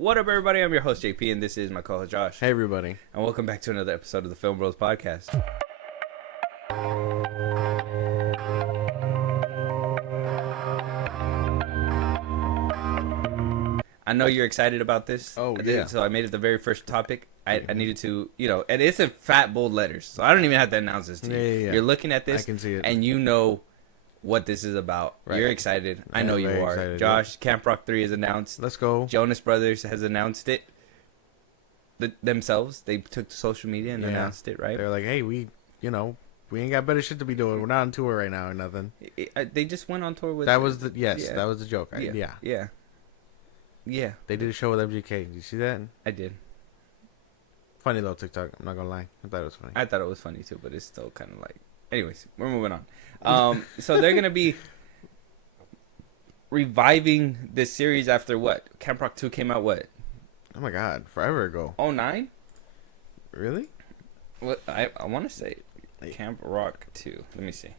What up, everybody? I'm your host, JP, and this is my co-host, Josh. Hey, everybody. And welcome back to another episode of the FIlmBros podcast. I know you're excited about this. Oh, yeah. So I made it the very first topic. I needed to, and it's in fat, bold letters, so I don't even have to announce this to you. Yeah. You're looking at this, I can see it. and you know what this is very You're excited. I know you are. Excited, Josh, Camp Rock 3 is announced. Let's go. Jonas Brothers has announced it themselves. They took to social media and announced it, right? They're like, hey, we ain't got better shit to be doing. We're not on tour right now or nothing. They just went on tour with... That was the joke, right? Yeah. They did a show with MGK. Did you see that? I did. Funny little TikTok. I'm not gonna lie. I thought it was funny. I thought it was funny too, but it's still kind of like... Anyways, we're moving on. So they're going to be reviving this series after what? Camp Rock 2 came out what? Oh my god, forever ago. 09? Really? What I want to say Camp Rock 2. Let me see.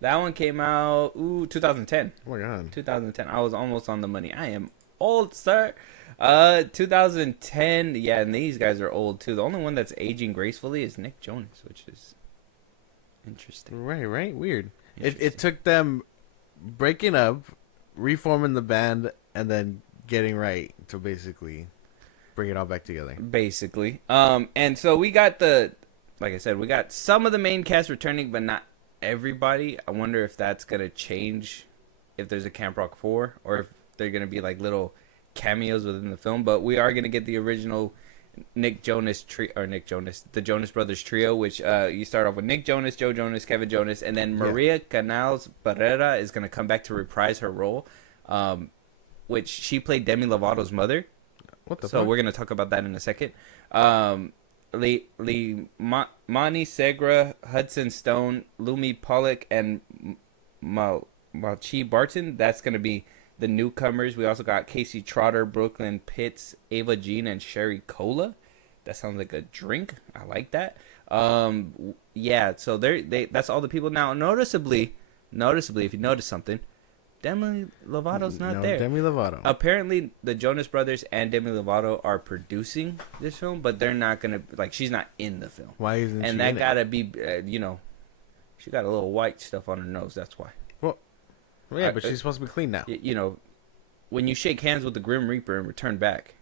That one came out 2010. Oh my god. 2010. I was almost on the money. I am old, sir. 2010. Yeah, and these guys are old too. The only one that's aging gracefully is Nick Jonas, which is interesting. Right. Weird. It took them breaking up, reforming the band, and then getting right to basically bring it all back together. Basically. And so we got like I said, we got some of the main cast returning, but not everybody. I wonder if that's going to change if there's a Camp Rock 4 or if they're going to be like little cameos within the film. But we are going to get the original the Jonas Brothers trio, which you start off with Nick Jonas, Joe Jonas, Kevin Jonas, and then Maria Canals Barrera is going to come back to reprise her role, which she played Demi Lovato's mother. What the So fuck? we're going to talk about that in a second. Mani Segra, Hudson Stone, Lumi Pollock, and Malchi Barton. That's going to be the newcomers. We also got Casey Trotter, Brooklyn Pitts, Ava Jean, and Sherry Cola. That sounds like a drink. I like that. Yeah, so that's all the people. Now, noticeably, if you notice something, Demi Lovato's not there. Demi Lovato. Apparently, the Jonas Brothers and Demi Lovato are producing this film, but they're not gonna she's not in the film. Why isn't she? And that in gotta be, she got a little white stuff on her nose. That's why. Well, yeah, but she's supposed to be clean now. When you shake hands with the Grim Reaper and return back,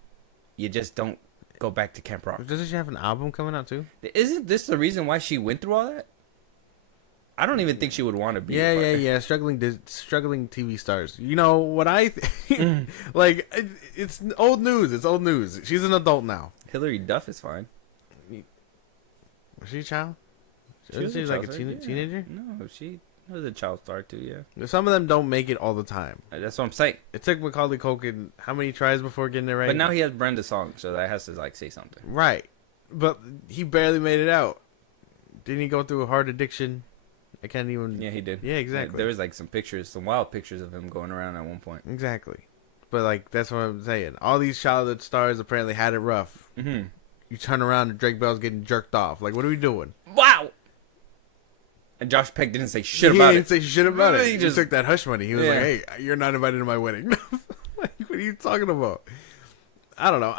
you just don't go back to Camp Rock. Doesn't she have an album coming out too? Isn't this the reason why she went through all that? I don't even think she would want to be. Yeah. Struggling TV stars. You know what I think? Like, it's old news. She's an adult now. Hillary Duff is fine. Was she a child? She was like a teenager? No, she was a child star too, yeah. Some of them don't make it all the time. That's what I'm saying. It took Macaulay Culkin how many tries before getting it right? But now he has Brenda's song, so that has to say something. Right. But he barely made it out. Didn't he go through a hard addiction? I can't even... Yeah, he did. Yeah, exactly. There was some wild pictures of him going around at one point. Exactly. But that's what I'm saying. All these childhood stars apparently had it rough. Mm-hmm. You turn around and Drake Bell's getting jerked off. Like, what are we doing? Wow! And Josh Peck didn't say shit about it. He didn't say shit about it. He just took that hush money. He was like, hey, you're not invited to my wedding. Like, what are you talking about? I don't know.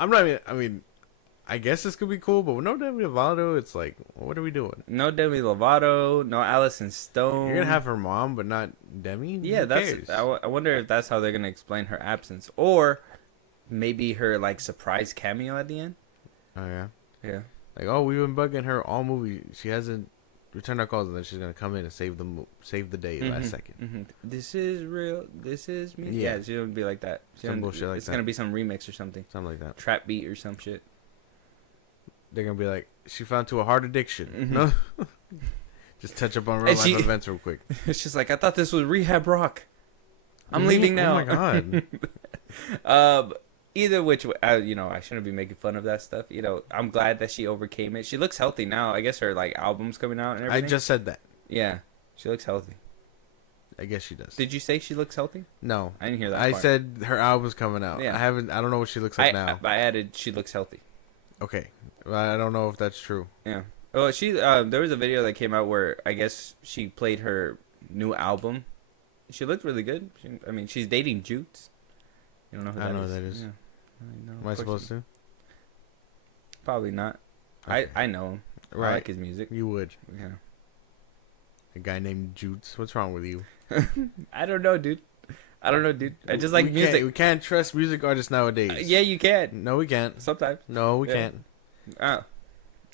I guess this could be cool, but with no Demi Lovato, it's like, what are we doing? No Demi Lovato, no Allison Stone. You're going to have her mom, but not Demi? Yeah, I wonder if that's how they're going to explain her absence. Or maybe her, surprise cameo at the end. Oh, yeah? Yeah. Like, oh, we've been bugging her all movie. She hasn't returned our calls, and then she's going to come in and save the day last second. Mm-hmm. This is real. This is me. Yeah. Yeah, she's going to be like that. Some bullshit like that. It's going to be some remix or something. Something like that. Trap beat or some shit. They're going to be like, she fell into a hard addiction. Mm-hmm. No? Just touch up on real life events real quick. It's just like, I thought this was Rehab Rock. I'm leaving now. Oh, my God. Either which way, I shouldn't be making fun of that stuff. I'm glad that she overcame it. She looks healthy now. I guess her album's coming out and everything. I just said that. Yeah, she looks healthy. I guess she does. Did you say she looks healthy? No, I didn't hear that. I part. said her album's coming out. Yeah. I don't know what she looks like now. I added she looks healthy. Okay, I don't know if that's true. Yeah. Oh, she. There was a video that came out where I guess she played her new album. She looked really good. She's dating Jutes. You don't know who that is? I know who that is. Yeah. No, Am I supposed to? Probably not. Okay. I know him. Right. I like his music. You would. Yeah. A guy named Jutes. What's wrong with you? I don't know, dude. I just like music. We can't trust music artists nowadays. Yeah, you can. No, we can't. Sometimes. No, we Yeah. can't.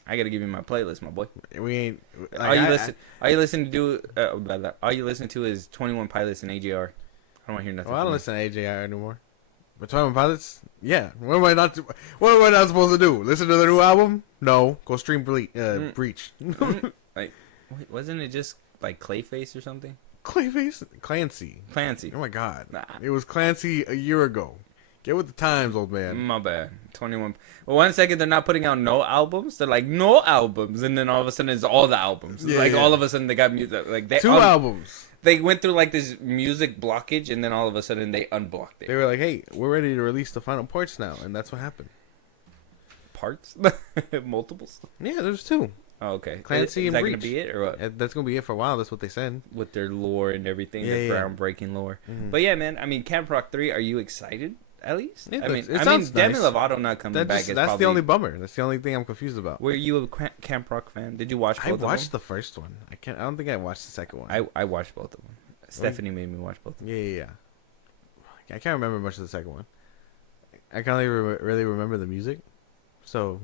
I gotta give you my playlist, my boy. We ain't. Like, All you listen to is 21 Pilots and AJR. I don't want to hear nothing. Well, I don't from listen to AJR anymore. But 21 Pilots? Yeah. What am I not supposed to do? Listen to the new album? No. Go stream Breach. you. Like, wait, wasn't it just like Clayface or something? Clancy. Oh my god. Nah. It was Clancy a year ago. Get with the times, old man. My bad. 21. Well, 1 second they're not putting out no albums. They're like no albums, and then all of a sudden it's all the albums. Yeah, like yeah. all of a sudden they got music. Like they 2 albums. They went through like this music blockage, and then all of a sudden they unblocked it. They were like, "Hey, we're ready to release the final parts now," and that's what happened. Parts, multiples. Yeah, there's 2. Oh, okay. Clancy is and that Breach. gonna be it or what? That's gonna be it for a while. That's what they said. With their lore and everything, Yeah, their yeah. groundbreaking lore. Mhm. But yeah, man. I mean, Camp Rock 3. Are you excited? At least. Yeah, I mean, sounds Demi nice. Lovato not coming back. That's probably, the only bummer. That's the only thing I'm confused about. Were you a Camp Rock fan? Did you watch both I of them? watched the first one. I don't think I watched the second one. I watched both of them. Stephanie made me watch both of them. Yeah. I can't remember much of the second one. I can't really remember the music. So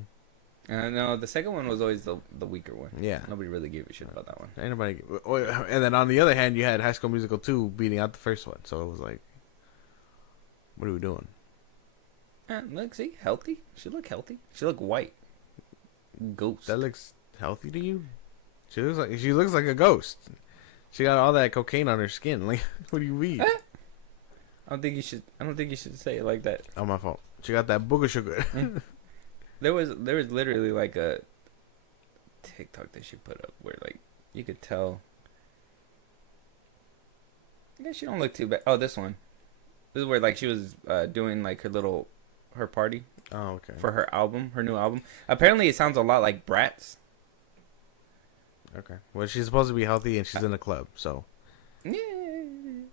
No, the second one was always the weaker one. yeah, Nobody really gave a shit about that one. anybody. And then on the other hand, you had High School Musical 2 beating out the first one. So it was like, what are we doing? Look, see, healthy. She look healthy. She look white. Ghost. That looks healthy to you? She looks like a ghost. She got all that cocaine on her skin. Like, what do you mean? I don't think you should say it like that. Oh, my fault. She got that booger sugar. There was literally like a TikTok that she put up where like you could tell. I guess she don't look too bad. Oh, this one. This is where like she was doing like her party Oh, okay. for her new album. Apparently, it sounds a lot like Bratz. Okay. Well, she's supposed to be healthy and she's in a club, so. Yeah,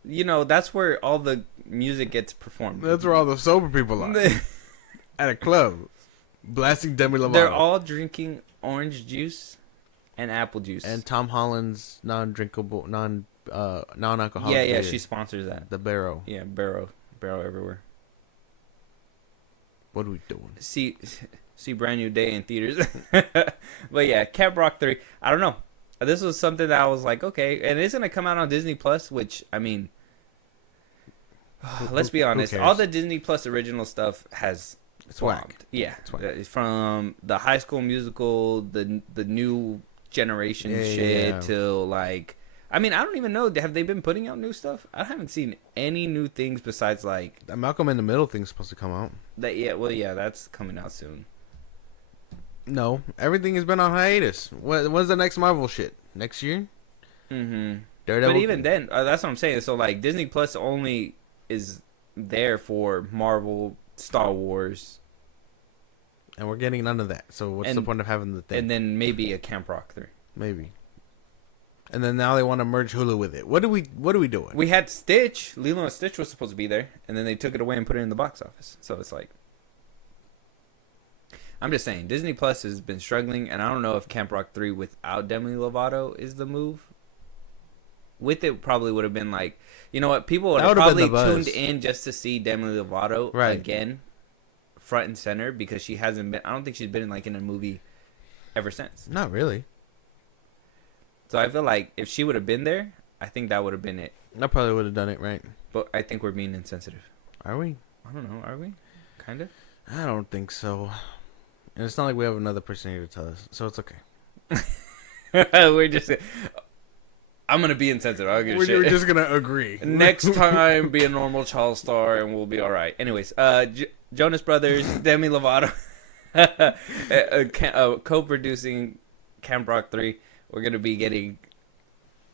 you know that's where all the music gets performed. That's where all the sober people are. At a club. Blasting Demi Lovato. They're all drinking orange juice and apple juice. And Tom Holland's non-alcoholic yeah, beer. she sponsors that. The Barrow. Yeah, Barrow everywhere. What are we doing? See Brand New Day in theaters. But yeah, Camp Rock 3. I don't know. This was something that I was like, okay, and it's gonna come out on Disney Plus, which I mean, let's be honest, all the Disney Plus original stuff has bombed. Yeah, from the High School Musical, the new generation shit till like, I mean, I don't even know. Have they been putting out new stuff? I haven't seen any new things besides like That Malcolm in the Middle thing's supposed to come out. that. Yeah, well, yeah, that's coming out soon. No, everything has been on hiatus. When's the next Marvel shit? Next year? Mm-hmm. Daredevil. But even then, that's what I'm saying. So like, Disney Plus only is there for Marvel, Star Wars, and we're getting none of that. So what's the point of having the thing? and then maybe a Camp Rock 3. Maybe. And then now they want to merge Hulu with it. What are we doing? We had Stitch. Lilo and Stitch was supposed to be there, and then they took it away and put it in the box office. So it's like, I'm just saying, Disney Plus has been struggling, and I don't know if Camp Rock 3 without Demi Lovato is the move. With it, probably would have been like, you know what? People would have probably tuned in just to see Demi Lovato again, front and center, because she hasn't been. I don't think she's been in a movie ever since. Not really. So I feel like if she would have been there, I think that would have been it. I probably would have done it right. But I think we're being insensitive. Are we? I don't know. Are we? Kind of. I don't think so. And it's not like we have another person here to tell us, so it's okay. We're just. I'm gonna be insensitive. I don't give a shit. We're just gonna agree. Next time, be a normal child star, and we'll be all right. Anyways, Jonas Brothers, Demi Lovato, co-producing Camp Rock 3. We're gonna be getting.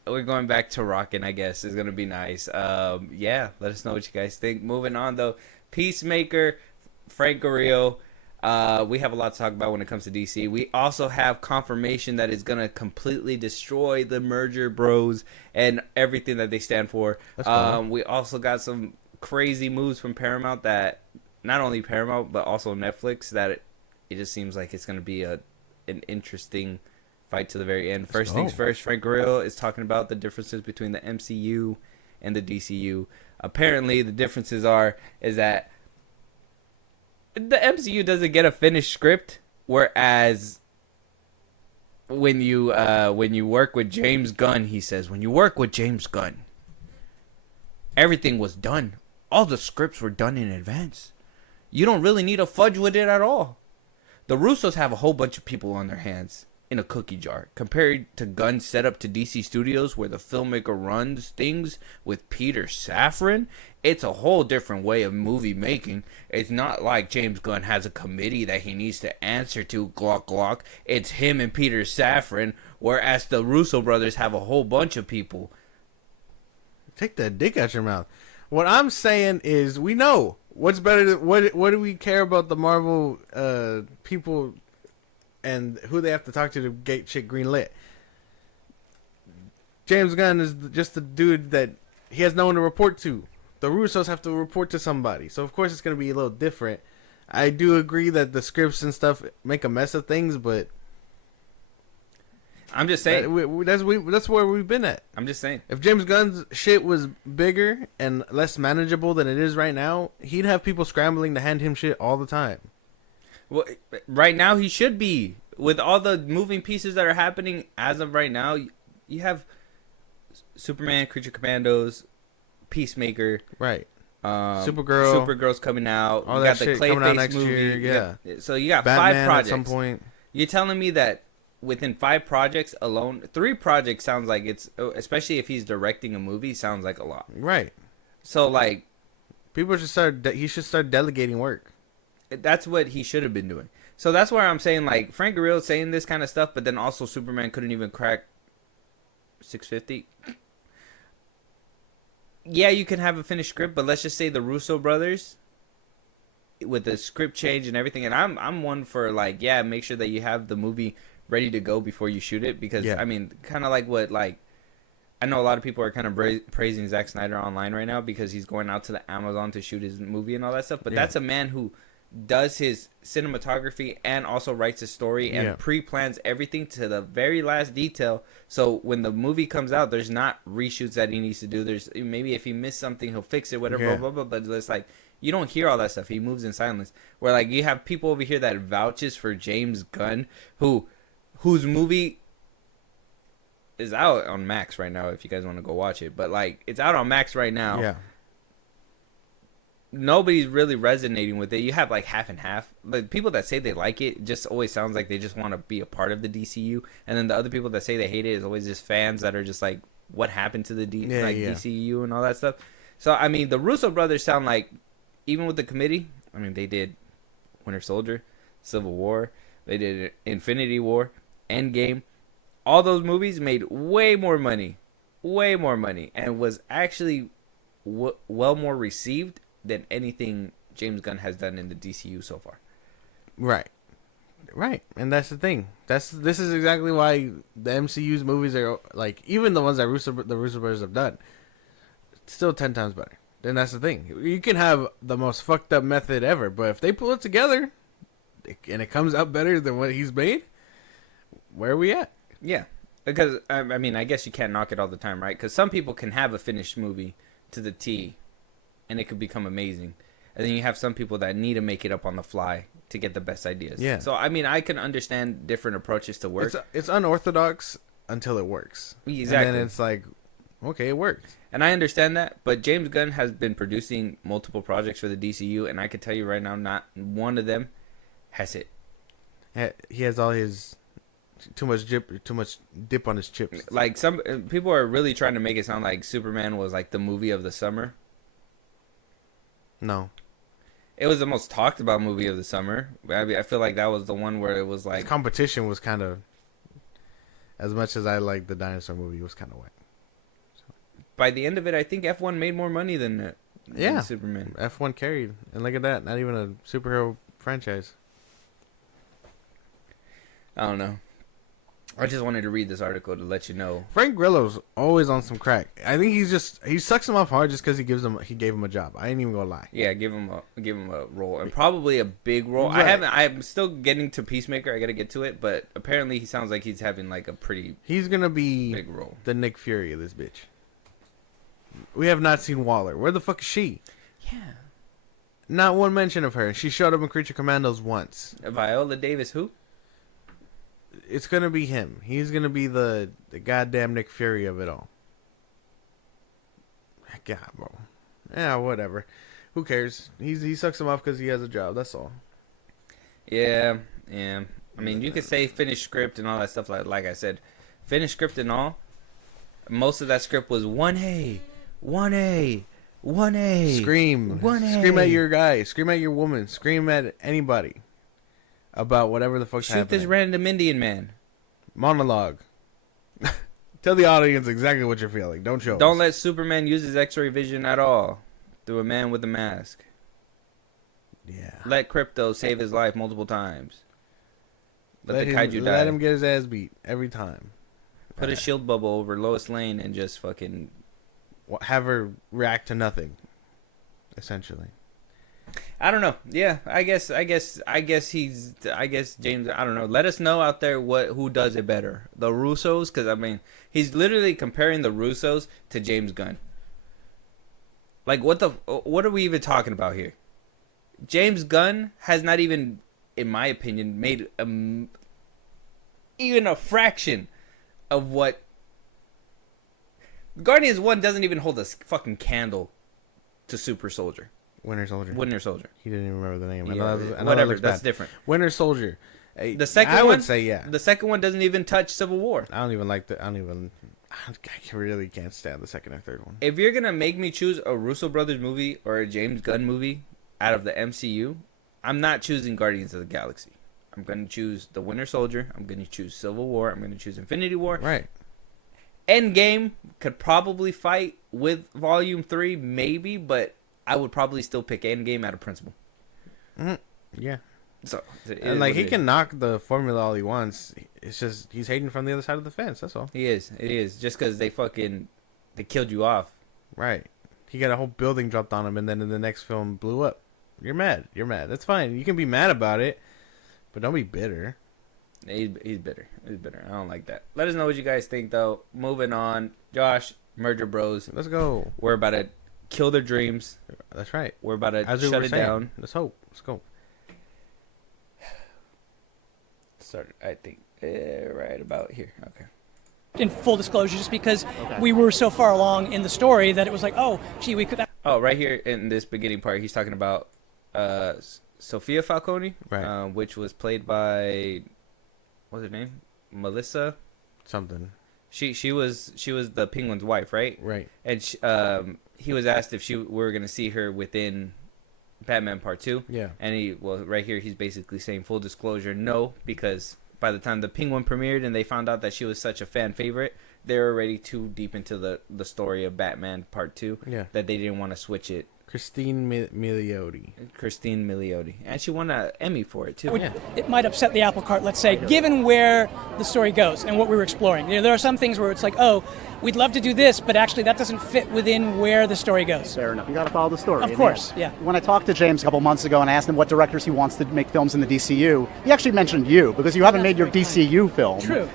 We're going back to rocking, I guess. It's gonna be nice. Yeah, let us know what you guys think. Moving on though, Peacemaker, Frank Grillo. We have a lot to talk about when it comes to DC. We also have confirmation that it's gonna completely destroy the merger bros and everything that they stand for. We also got some crazy moves from Paramount that not only Paramount but also Netflix, that it just seems like it's going to be an interesting fight to the very end. First things first, Frank Grillo is talking about the differences between the MCU and the DCU. Apparently, the differences is that the MCU doesn't get a finished script, whereas when you work with James Gunn, he says, when you work with James Gunn, everything was done. All the scripts were done in advance. You don't really need to fudge with it at all. The Russos have a whole bunch of people on their hands in a cookie jar. Compared to Gunn's setup to DC Studios, where the filmmaker runs things with Peter Safran, it's a whole different way of movie making. It's not like James Gunn has a committee that he needs to answer to, glock glock. It's him and Peter Safran, whereas the Russo brothers have a whole bunch of people. Take that dick out your mouth. What I'm saying is, we know what's better. What do we care about the Marvel people and who they have to talk to get shit greenlit? James Gunn is just the dude that he has no one to report to. The Russos have to report to somebody, so of course it's gonna be a little different. I do agree that the scripts and stuff make a mess of things, but I'm just saying that's where we've been at. I'm just saying, if James Gunn's shit was bigger and less manageable than it is right now, he'd have people scrambling to hand him shit all the time. Well, right now he should be, with all the moving pieces that are happening as of right now. You have Superman, Creature Commandos, Peacemaker, right? Supergirl's coming out. All you that got the shit coming out next movie. year. Yeah. So you got Batman 5 projects. At some point. You're telling me that within 5 projects alone, 3 projects sounds like it's, especially if he's directing a movie, sounds like a lot. Right. So like, people should start. He should start delegating work. That's what he should have been doing. So that's where I'm saying, like, Frank Grillo saying this kind of stuff, but then also Superman couldn't even crack 650. Yeah, you can have a finished script, but let's just say the Russo brothers, with the script change and everything, and I'm one for, like, yeah, make sure that you have the movie ready to go before you shoot it, because, I mean, kind of like what, like, I know a lot of people are kind of praising Zack Snyder online right now because he's going out to the Amazon to shoot his movie and all that stuff, but that's a man who does his cinematography and also writes his story and pre-plans everything to the very last detail. So when the movie comes out, there's not reshoots that he needs to do. There's maybe if he missed something, he'll fix it, whatever, blah, blah, blah. But it's like, you don't hear all that stuff. He moves in silence. Where like you have people over here that vouches for James Gunn, whose movie is out on Max right now. If you guys want to go watch it, but like it's out on Max right now. Yeah. Nobody's really resonating with it. You have like half and half. Like people that say they like it just always sounds like they just want to be a part of the DCU, and then the other people that say they hate it is always just fans that are just like, what happened to the DCU and all that stuff. So I mean, the Russo brothers sound like, even with the committee, I mean, they did Winter Soldier, Civil War, they did Infinity War, Endgame. All those movies made way more money, and was actually well more received than anything James Gunn has done in the DCU so far. Right. And that's the thing. This is exactly why the MCU's movies are like, even the ones that the Russo brothers have done, still 10 times better. Then that's the thing. You can have the most fucked up method ever, but if they pull it together and it comes out better than what he's made, where are we at? Yeah. Because I mean, I guess you can't knock it all the time, right? Because some people can have a finished movie to the T and it could become amazing. And then you have some people that need to make it up on the fly to get the best ideas. Yeah. So, I mean, I can understand different approaches to work. It's unorthodox until it works. Exactly. And then it's like, okay, it worked. And I understand that, but James Gunn has been producing multiple projects for the DCU, and I can tell you right now, not one of them has hit. He has all his too much dip on his chips. Like, some people are really trying to make it sound like Superman was like the movie of the summer. No. It was the most talked about movie of the summer. I mean, I feel like that was the one where it was like... The competition was kind of... As much as I like the dinosaur movie, it was kind of whack. So. By the end of it, I think F1 made more money than Superman. F1 carried. And look at that. Not even a superhero franchise. I don't know. I just wanted to read this article to let you know. Frank Grillo's always on some crack. I think he sucks him off hard just because he gave him a job. I ain't even gonna lie. Yeah, give him a role, and probably a big role. Right. I'm still getting to Peacemaker. I gotta get to it, but apparently he sounds like he's having like a pretty. He's gonna be big role. The Nick Fury of this bitch. We have not seen Waller. Where the fuck is she? Yeah. Not one mention of her. She showed up in Creature Commandos once. Viola Davis, who? It's gonna be him. He's gonna be the goddamn Nick Fury of it all. God, bro. Yeah, whatever. Who cares? He sucks him off because he has a job. That's all. Yeah. I mean, you could say finished script and all that stuff. Like I said, finished script and all. Most of that script was 1A. Scream. 1A. Scream at your guy. Scream at your woman. Scream at anybody about whatever the fuck's happening. Shoot this random Indian man. Monologue. Tell the audience exactly what you're feeling. Don't show Don't us. let Superman use his X-ray vision at all through a man with a mask. Yeah. Let Crypto save his life multiple times. Let the kaiju die. Let him get his ass beat every time. Put a shield bubble over Lois Lane and just fucking have her react to nothing. Essentially. I don't know. Yeah, I guess James. I don't know. Let us know out there who does it better, the Russos, because I mean he's literally comparing the Russos to James Gunn. Like what are we even talking about here? James Gunn has not even, in my opinion, made even a fraction of what Guardians 1 doesn't even hold a fucking candle to Super Soldier. Winter Soldier. He didn't even remember the name. Yeah, I know whatever. that That's bad. different. Winter Soldier. The second I one, would say yeah. The second one doesn't even touch Civil War. I really can't stand the second and third one. If you're gonna make me choose a Russo brothers movie or a James Gunn movie out of the MCU, I'm not choosing Guardians of the Galaxy. I'm gonna choose the Winter Soldier. I'm gonna choose Civil War. I'm gonna choose Infinity War. Right. Endgame could probably fight with Volume 3, maybe, but I would probably still pick Endgame out of principle. Mm-hmm. Yeah. So, and like he can knock the formula all he wants. It's just he's hating from the other side of the fence. That's all. He is. It is just because they killed you off. Right. He got a whole building dropped on him, and then in the next film blew up. You're mad. That's fine. You can be mad about it, but don't be bitter. He's bitter. He's bitter. I don't like that. Let us know what you guys think, though. Moving on. Josh, Merger Bros. Let's go. We're about to kill their dreams. That's right. We're about to shut it down. Let's hope. Let's go. Start, I think, right about here. Okay. In full disclosure, just because we were so far along in the story that it was like, oh, gee, we could... Oh, right here in this beginning part, he's talking about Sophia Falcone, right. Which was played by... What's her name? Melissa? Something. She was the Penguin's wife, right? Right. And he was asked if we were going to see her within Batman Part 2. Yeah. And right here, he's basically saying full disclosure, no, because by the time the Penguin premiered and they found out that she was such a fan favorite, they were already too deep into the story of Batman Part 2 that they didn't want to switch it. Christine Milioti. And she won an Emmy for it, too. It might upset the apple cart, let's say, given where the story goes and what we were exploring. You know, there are some things where it's like, oh, we'd love to do this, but actually that doesn't fit within where the story goes. Fair enough. You got to follow the story. Of course, yeah. When I talked to James a couple months ago and asked him what directors he wants to make films in the DCU, he actually mentioned you, because you haven't made your DCU film. True.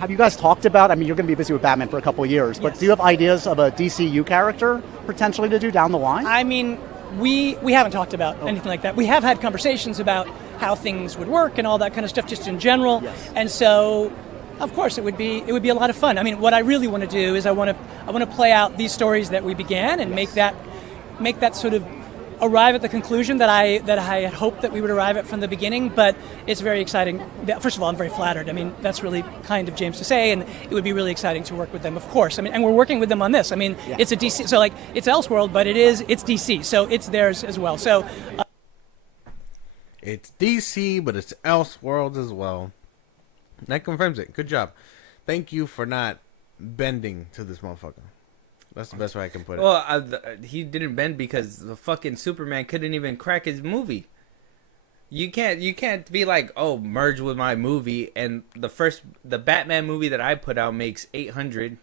Have you guys talked about, I mean, you're going to be busy with Batman for a couple of years, but do you have ideas of a DCU character potentially to do down the line? I mean, we haven't talked about anything like that. We have had conversations about how things would work and all that kind of stuff just in general. Yes. And so, of course, it would be a lot of fun. I mean, what I really want to do is I want to play out these stories that we began and make that sort of arrive at the conclusion that I had hoped that we would arrive at from the beginning, but it's very exciting. First of all, I'm very flattered. I mean, that's really kind of James to say, and it would be really exciting to work with them, of course. I mean, and we're working with them on this. I mean, It's a DC, so like it's Elseworld, but it's DC, so it's theirs as well. So it's DC, but it's Elseworlds as well. That confirms it. Good job. Thank you for not bending to this motherfucker. That's the best way I can put it. Well, he didn't bend because the fucking Superman couldn't even crack his movie. You can't be like, oh, merge with my movie, and the Batman movie that I put out makes 700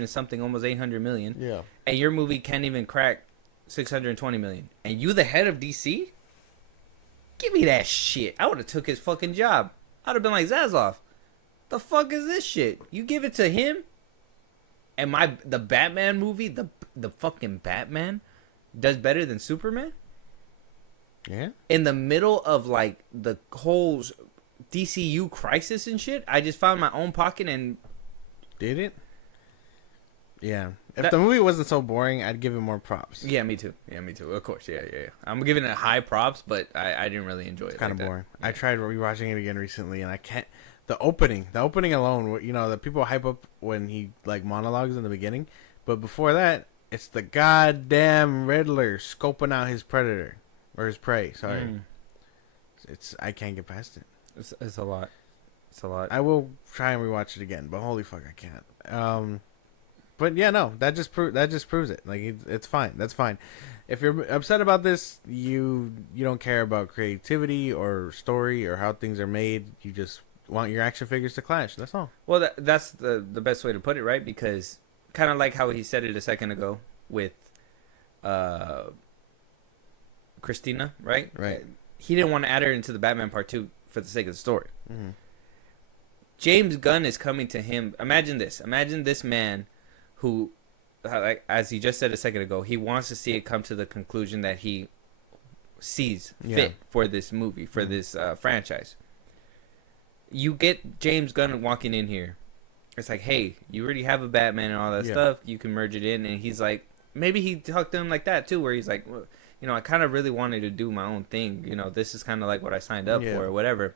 and something, almost 800 million. Yeah. And your movie can't even crack 620 million. And you the head of DC? Give me that shit. I would have took his fucking job. I'd have been like, Zaslav, the fuck is this shit? You give it to him? And the Batman movie, the fucking Batman, does better than Superman? Yeah. In the middle of like the whole DCU crisis and shit, I just found my own pocket and did it. Yeah. If the movie wasn't so boring, I'd give it more props. Yeah, me too. Of course, yeah. I'm giving it high props, but I didn't really enjoy it. It's kind of like boring. Yeah. I tried rewatching it again recently, and I can't. The opening alone, you know, the people hype up when he like monologues in the beginning, but before that, it's the goddamn Riddler scoping out his predator. Or his prey, sorry. I can't get past it. It's a lot. It's a lot. I will try and rewatch it again, but holy fuck, I can't. But yeah, no, that just proves it. Like it's fine. That's fine. If you're upset about this, you don't care about creativity or story or how things are made. You just want your action figures to clash. That's all. Well, that's the best way to put it, right? Because kind of like how he said it a second ago with Christina, right? Right. He didn't want to add her into the Batman Part 2 for the sake of the story. Mm-hmm. James Gunn is coming to him. Imagine this. Imagine this man who, like as he just said a second ago, he wants to see it come to the conclusion that he sees fit for this movie, for this franchise. You get James Gunn walking in here. It's like, hey, you already have a Batman and all that stuff. You can merge it in. And he's like, maybe he talked to him like that too, where he's like, well, you know, I kind of really wanted to do my own thing. You know, this is kind of like what I signed up for or whatever.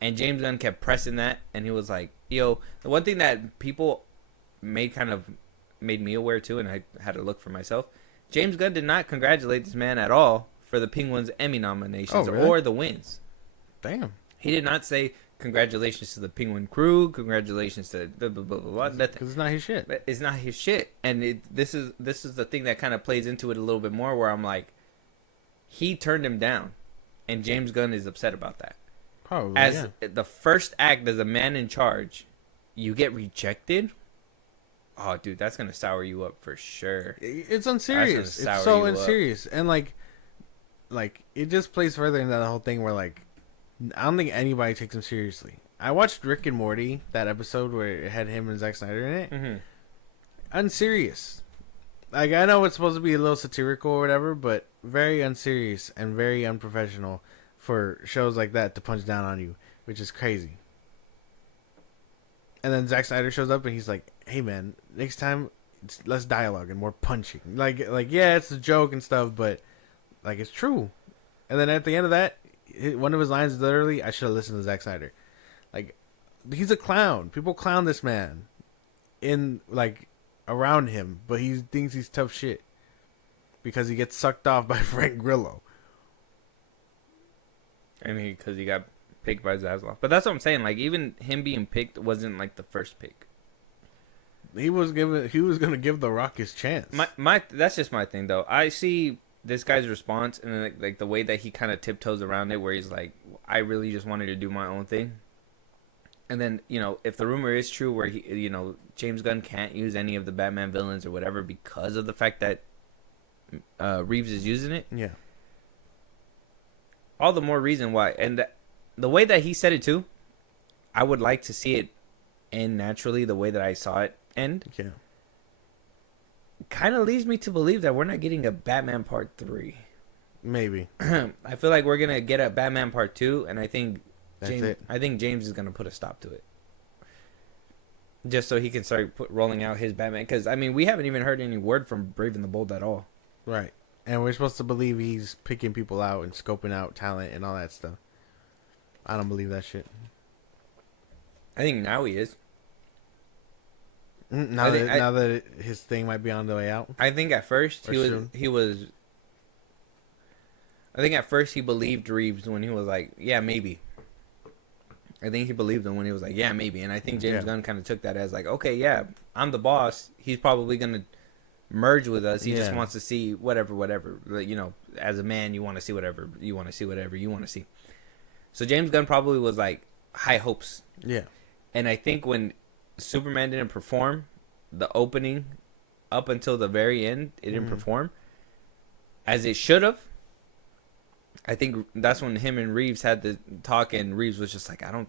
And James Gunn kept pressing that. And he was like, yo, the one thing that people made me aware too, and I had to look for myself, James Gunn did not congratulate this man at all for the Penguins Emmy nominations or the wins. Damn. He did not say congratulations to the Penguin crew, congratulations to blah, blah, blah, blah, nothing. Because it's not his shit. But it's not his shit. And this is the thing that kind of plays into it a little bit more, where I'm like, he turned him down. And James Gunn is upset about that. Probably, As the first act as a man in charge, you get rejected. Oh, dude, that's going to sour you up for sure. It's unserious. It's so unserious. And, like, it just plays further into the whole thing where, like, I don't think anybody takes him seriously. I watched Rick and Morty, that episode where it had him and Zack Snyder in it. Mm-hmm. Unserious. Like, I know it's supposed to be a little satirical or whatever, but very unserious and very unprofessional for shows like that to punch down on you, which is crazy. And then Zack Snyder shows up and he's like, hey, man, next time, it's less dialogue and more punching. Like, yeah, it's a joke and stuff, but, like, it's true. And then at the end of that, one of his lines is literally, I should have listened to Zack Snyder. Like, he's a clown. People clown this man around him, but he thinks he's tough shit because he gets sucked off by Frank Grillo. I mean, because he got picked by Zaslav. But that's what I'm saying. Like, even him being picked wasn't like the first pick. He was going to give The Rock his chance. That's just my thing, though. I see this guy's response and like the way that he kind of tiptoes around it, where he's like, I really just wanted to do my own thing. And then, you know, if the rumor is true where he, you know, James Gunn can't use any of the Batman villains or whatever because of the fact that Reeves is using it. Yeah. All the more reason why. And the way that he said it too, I would like to see it end naturally the way that I saw it end. Yeah. Kind of leads me to believe that we're not getting a Batman Part 3. Maybe. I feel like we're going to get a Batman Part 2, and I think James is going to put a stop to it. Just so he can start rolling out his Batman. Because, I mean, we haven't even heard any word from Brave and the Bold at all. Right. And we're supposed to believe he's picking people out and scoping out talent and all that stuff. I don't believe that shit. I think now he is. Now that his thing might be on the way out. I think at first he was. I think at first he believed Reeves when he was like, yeah, maybe. I think he believed him when he was like, yeah, maybe. And I think James Gunn kind of took that as like, okay, yeah, I'm the boss. He's probably gonna merge with us. He just Yeah. wants to see whatever. Like, you know, as a man, you want to see whatever you want to see, whatever you want to see. So James Gunn probably was like high hopes. Yeah. And I think when Superman didn't perform, the opening up until the very end, it didn't perform as it should have. I think that's when him and Reeves had the talk, and Reeves was just like, I don't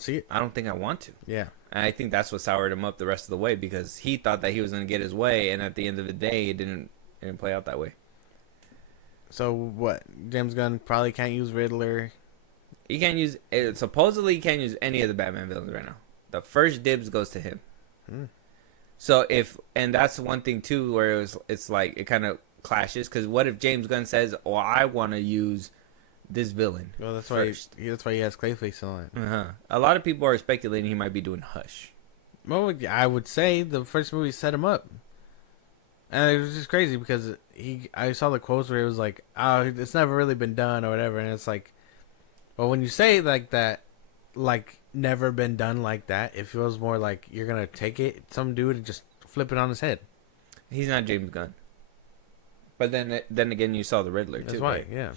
see it. don't think I want to. Yeah. And I think that's what soured him up the rest of the way, because he thought that he was going to get his way, and at the end of the day, it didn't play out that way. So what? James Gunn probably can't use Riddler. He can't use, supposedly he can't use any of the Batman villains right now. The first dibs goes to him. So and that's one thing too, where it's like, it kind of clashes, because what if James Gunn says, oh, I want to use this villain? Well, that's first. why he has Clayface on it. A lot of people are speculating he might be doing Hush. Well, I would say the first movie set him up. And it was just crazy because I saw the quotes where it was like, oh, it's never really been done or whatever. And it's like, well, when you say it like that, like never been done like that, it feels more like you're going to take it, some dude, and just flip it on his head. He's not James Gunn. But then again, you saw the Riddler too. That's why, right? yeah.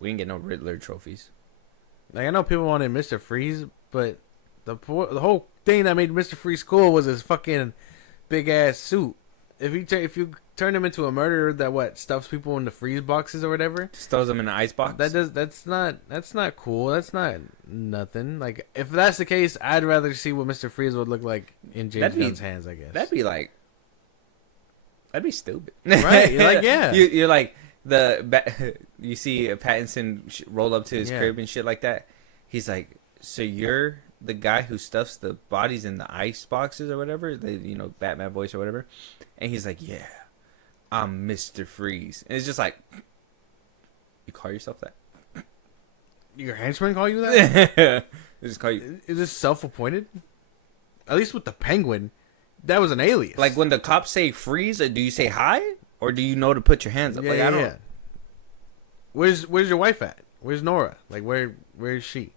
We didn't get no Riddler trophies. Like, I know people wanted Mr. Freeze, but the whole thing that made Mr. Freeze cool was his fucking big ass suit. If you turn him into a murderer that stuffs people in the freeze boxes or whatever, Just throws them in an ice box. that's not cool. That's not nothing. Like, if that's the case, I'd rather see what Mr. Freeze would look like in James Gunn's hands, I guess. That'd be stupid, Right? You're like, yeah. You're like you see Pattinson roll up to his crib and shit like that. He's like, so you're the guy who stuffs the bodies in the ice boxes or whatever, the Batman voice or whatever, and he's like, yeah, I'm Mr. Freeze, and it's just like, you call yourself that? Your henchmen call you that? They just call you. Is this self-appointed? At least with the Penguin, that was an alias. Like, when the cops say freeze, do you say hi, or do you know to put your hands up? I don't. Where's your wife at? Where's Nora? Like, where is she?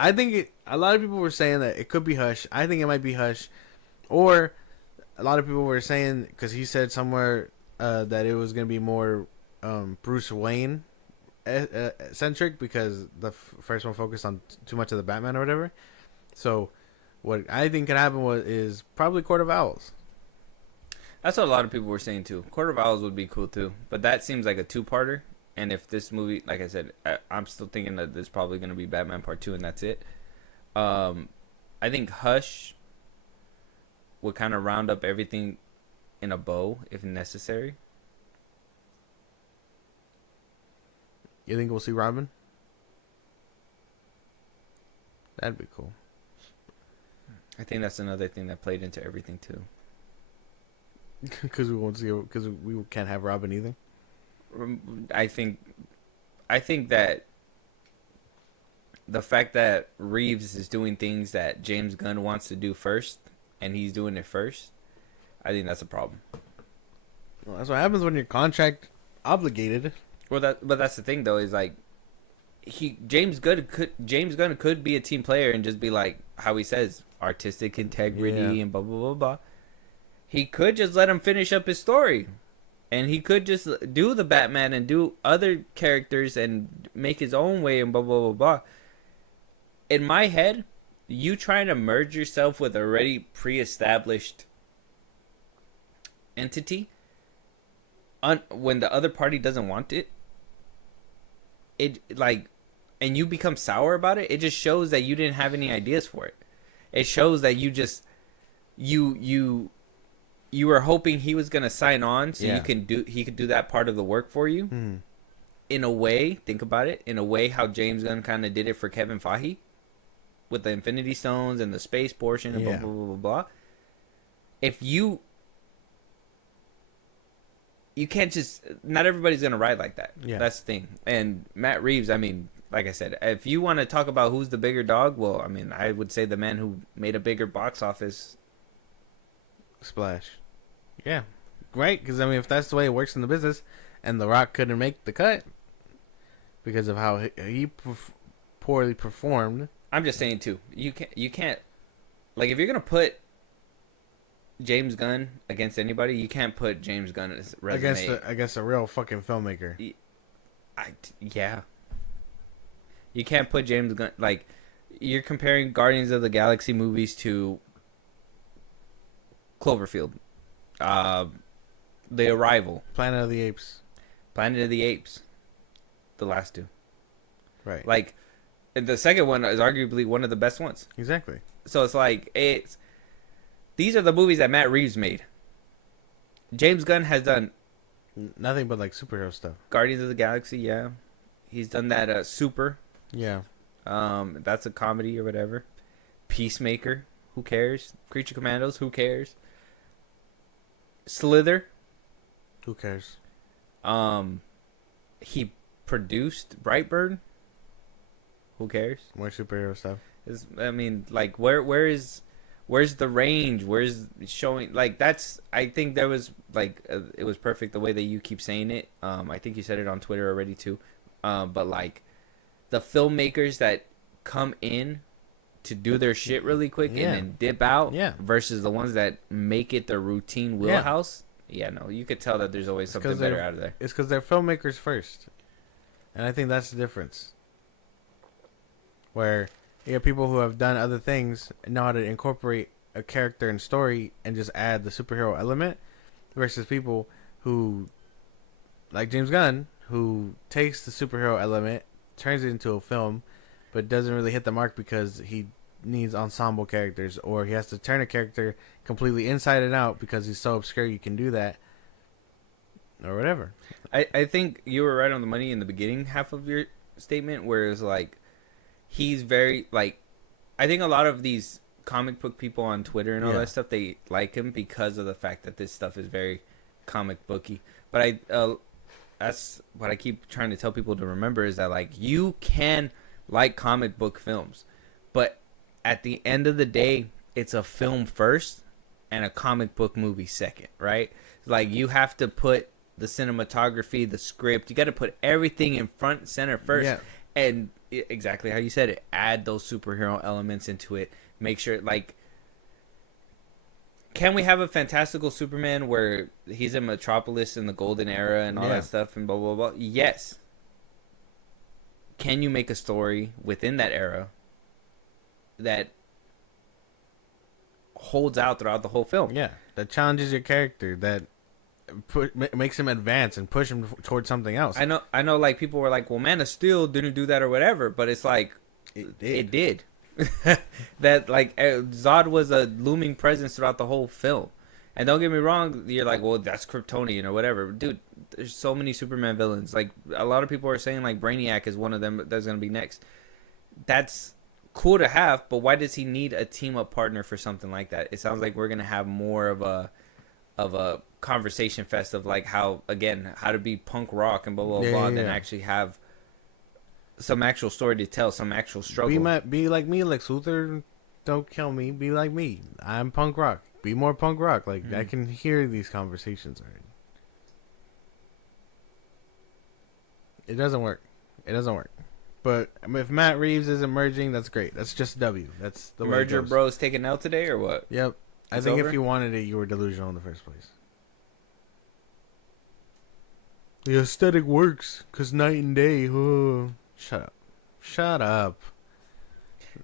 I think a lot of people were saying that it could be Hush. I think it might be Hush, or a lot of people were saying, because he said somewhere that it was gonna be more Bruce Wayne centric, because the first one focused on too much of the Batman or whatever. So what I think could happen is probably Court of Owls. That's what a lot of people were saying too. Court of Owls would be cool too, but that seems like a two-parter. And if this movie, like I said, I'm still thinking that there's probably going to be Batman Part 2 and that's it. I think Hush would kind of round up everything in a bow if necessary. You think we'll see Robin? That'd be cool. I think that's another thing that played into everything too. Because we can't have Robin either. I think that the fact that Reeves is doing things that James Gunn wants to do first, and he's doing it first, I think that's a problem. Well, that's what happens when you're contract obligated. But that's the thing though, is like James Gunn could be a team player and just be like how he says, artistic integrity and blah blah blah blah. He could just let him finish up his story. And he could just do the Batman and do other characters and make his own way and blah, blah, blah, blah. In my head, you trying to merge yourself with already pre-established entity when the other party doesn't want it, and you become sour about it, it just shows that you didn't have any ideas for it. It shows that you just, you were hoping he was gonna sign on so he could do that part of the work for you. In a way, think about it. In a way, how James Gunn kind of did it for Kevin Feige with the Infinity Stones and the space portion and blah blah blah blah blah. If you can't just, not everybody's gonna ride like that. Yeah, that's the thing. And Matt Reeves, I mean, like I said, if you want to talk about who's the bigger dog, well, I mean, I would say the man who made a bigger box office splash. Yeah, right. Because I mean, if that's the way it works in the business, and The Rock couldn't make the cut because of how he poorly performed. I'm just saying too. You can't like, if you're gonna put James Gunn against anybody, you can't put James Gunn as resume. against a real fucking filmmaker. Yeah. You can't put James Gunn like you're comparing Guardians of the Galaxy movies to Cloverfield, The Arrival, Planet of the Apes. Planet of the Apes, the last two. Right. Like the second one is arguably one of the best ones. Exactly. So it's like these are the movies that Matt Reeves made. James Gunn has done Nothing but like superhero stuff. Guardians of the Galaxy, yeah. He's done that Super. Yeah. That's a comedy or whatever. Peacemaker, who cares? Creature Commandos, who cares? Slither. Who cares? He produced Brightburn. Who cares? More superhero stuff. I mean, like, where's the range? Where's showing? Like, that's. I think there was like it was perfect the way that you keep saying it. I think you said it on Twitter already too. But like, the filmmakers that come in to do their shit really quick and then dip out, versus the ones that make it their routine wheelhouse. Yeah, no, you could tell that there's always something better out of there. It's because they're filmmakers first, and I think that's the difference. Where you have people who have done other things and know how to incorporate a character and story and just add the superhero element, versus people who, like James Gunn, who takes the superhero element, turns it into a film, but doesn't really hit the mark because he needs ensemble characters, or he has to turn a character completely inside and out because he's so obscure you can do that, or whatever. I think you were right on the money in the beginning half of your statement, where it's like he's very like, I think a lot of these comic book people on Twitter and all that stuff, they like him because of the fact that this stuff is very comic booky. But that's what I keep trying to tell people to remember, is that like you can like comic book films, but at the end of the day, it's a film first and a comic book movie second, right? Like you have to put the cinematography, the script, you got to put everything in front and center first, and exactly how you said it, add those superhero elements into it. Make sure, like, can we have a fantastical Superman where he's in Metropolis in the golden era and all that stuff and blah blah blah? Yes. Can you make a story within that era that holds out throughout the whole film? Yeah, that challenges your character, that makes him advance and push him towards something else. I know. Like people were like, "Well, Man of Steel didn't do that or whatever," but it's like it did. That like Zod was a looming presence throughout the whole film. And don't get me wrong, you're like, "Well, that's Kryptonian or whatever," dude. There's so many Superman villains. Like a lot of people are saying, like Brainiac is one of them that's gonna be next. That's cool to have, but why does he need a team up partner for something like that? It sounds like we're gonna have more of a conversation fest of like how to be punk rock and blah blah blah, and then actually have some actual story to tell, some actual struggle. Be like me, Lex Luthor. Don't kill me. Be like me. I'm punk rock. Be more punk rock. Like I can hear these conversations already. It doesn't work. But if Matt Reeves is emerging, that's great. That's just a W. That's the merger bros taking out today or what? Yep. I think if you wanted it, you were delusional in the first place. The aesthetic works because night and day. Oh. Shut up.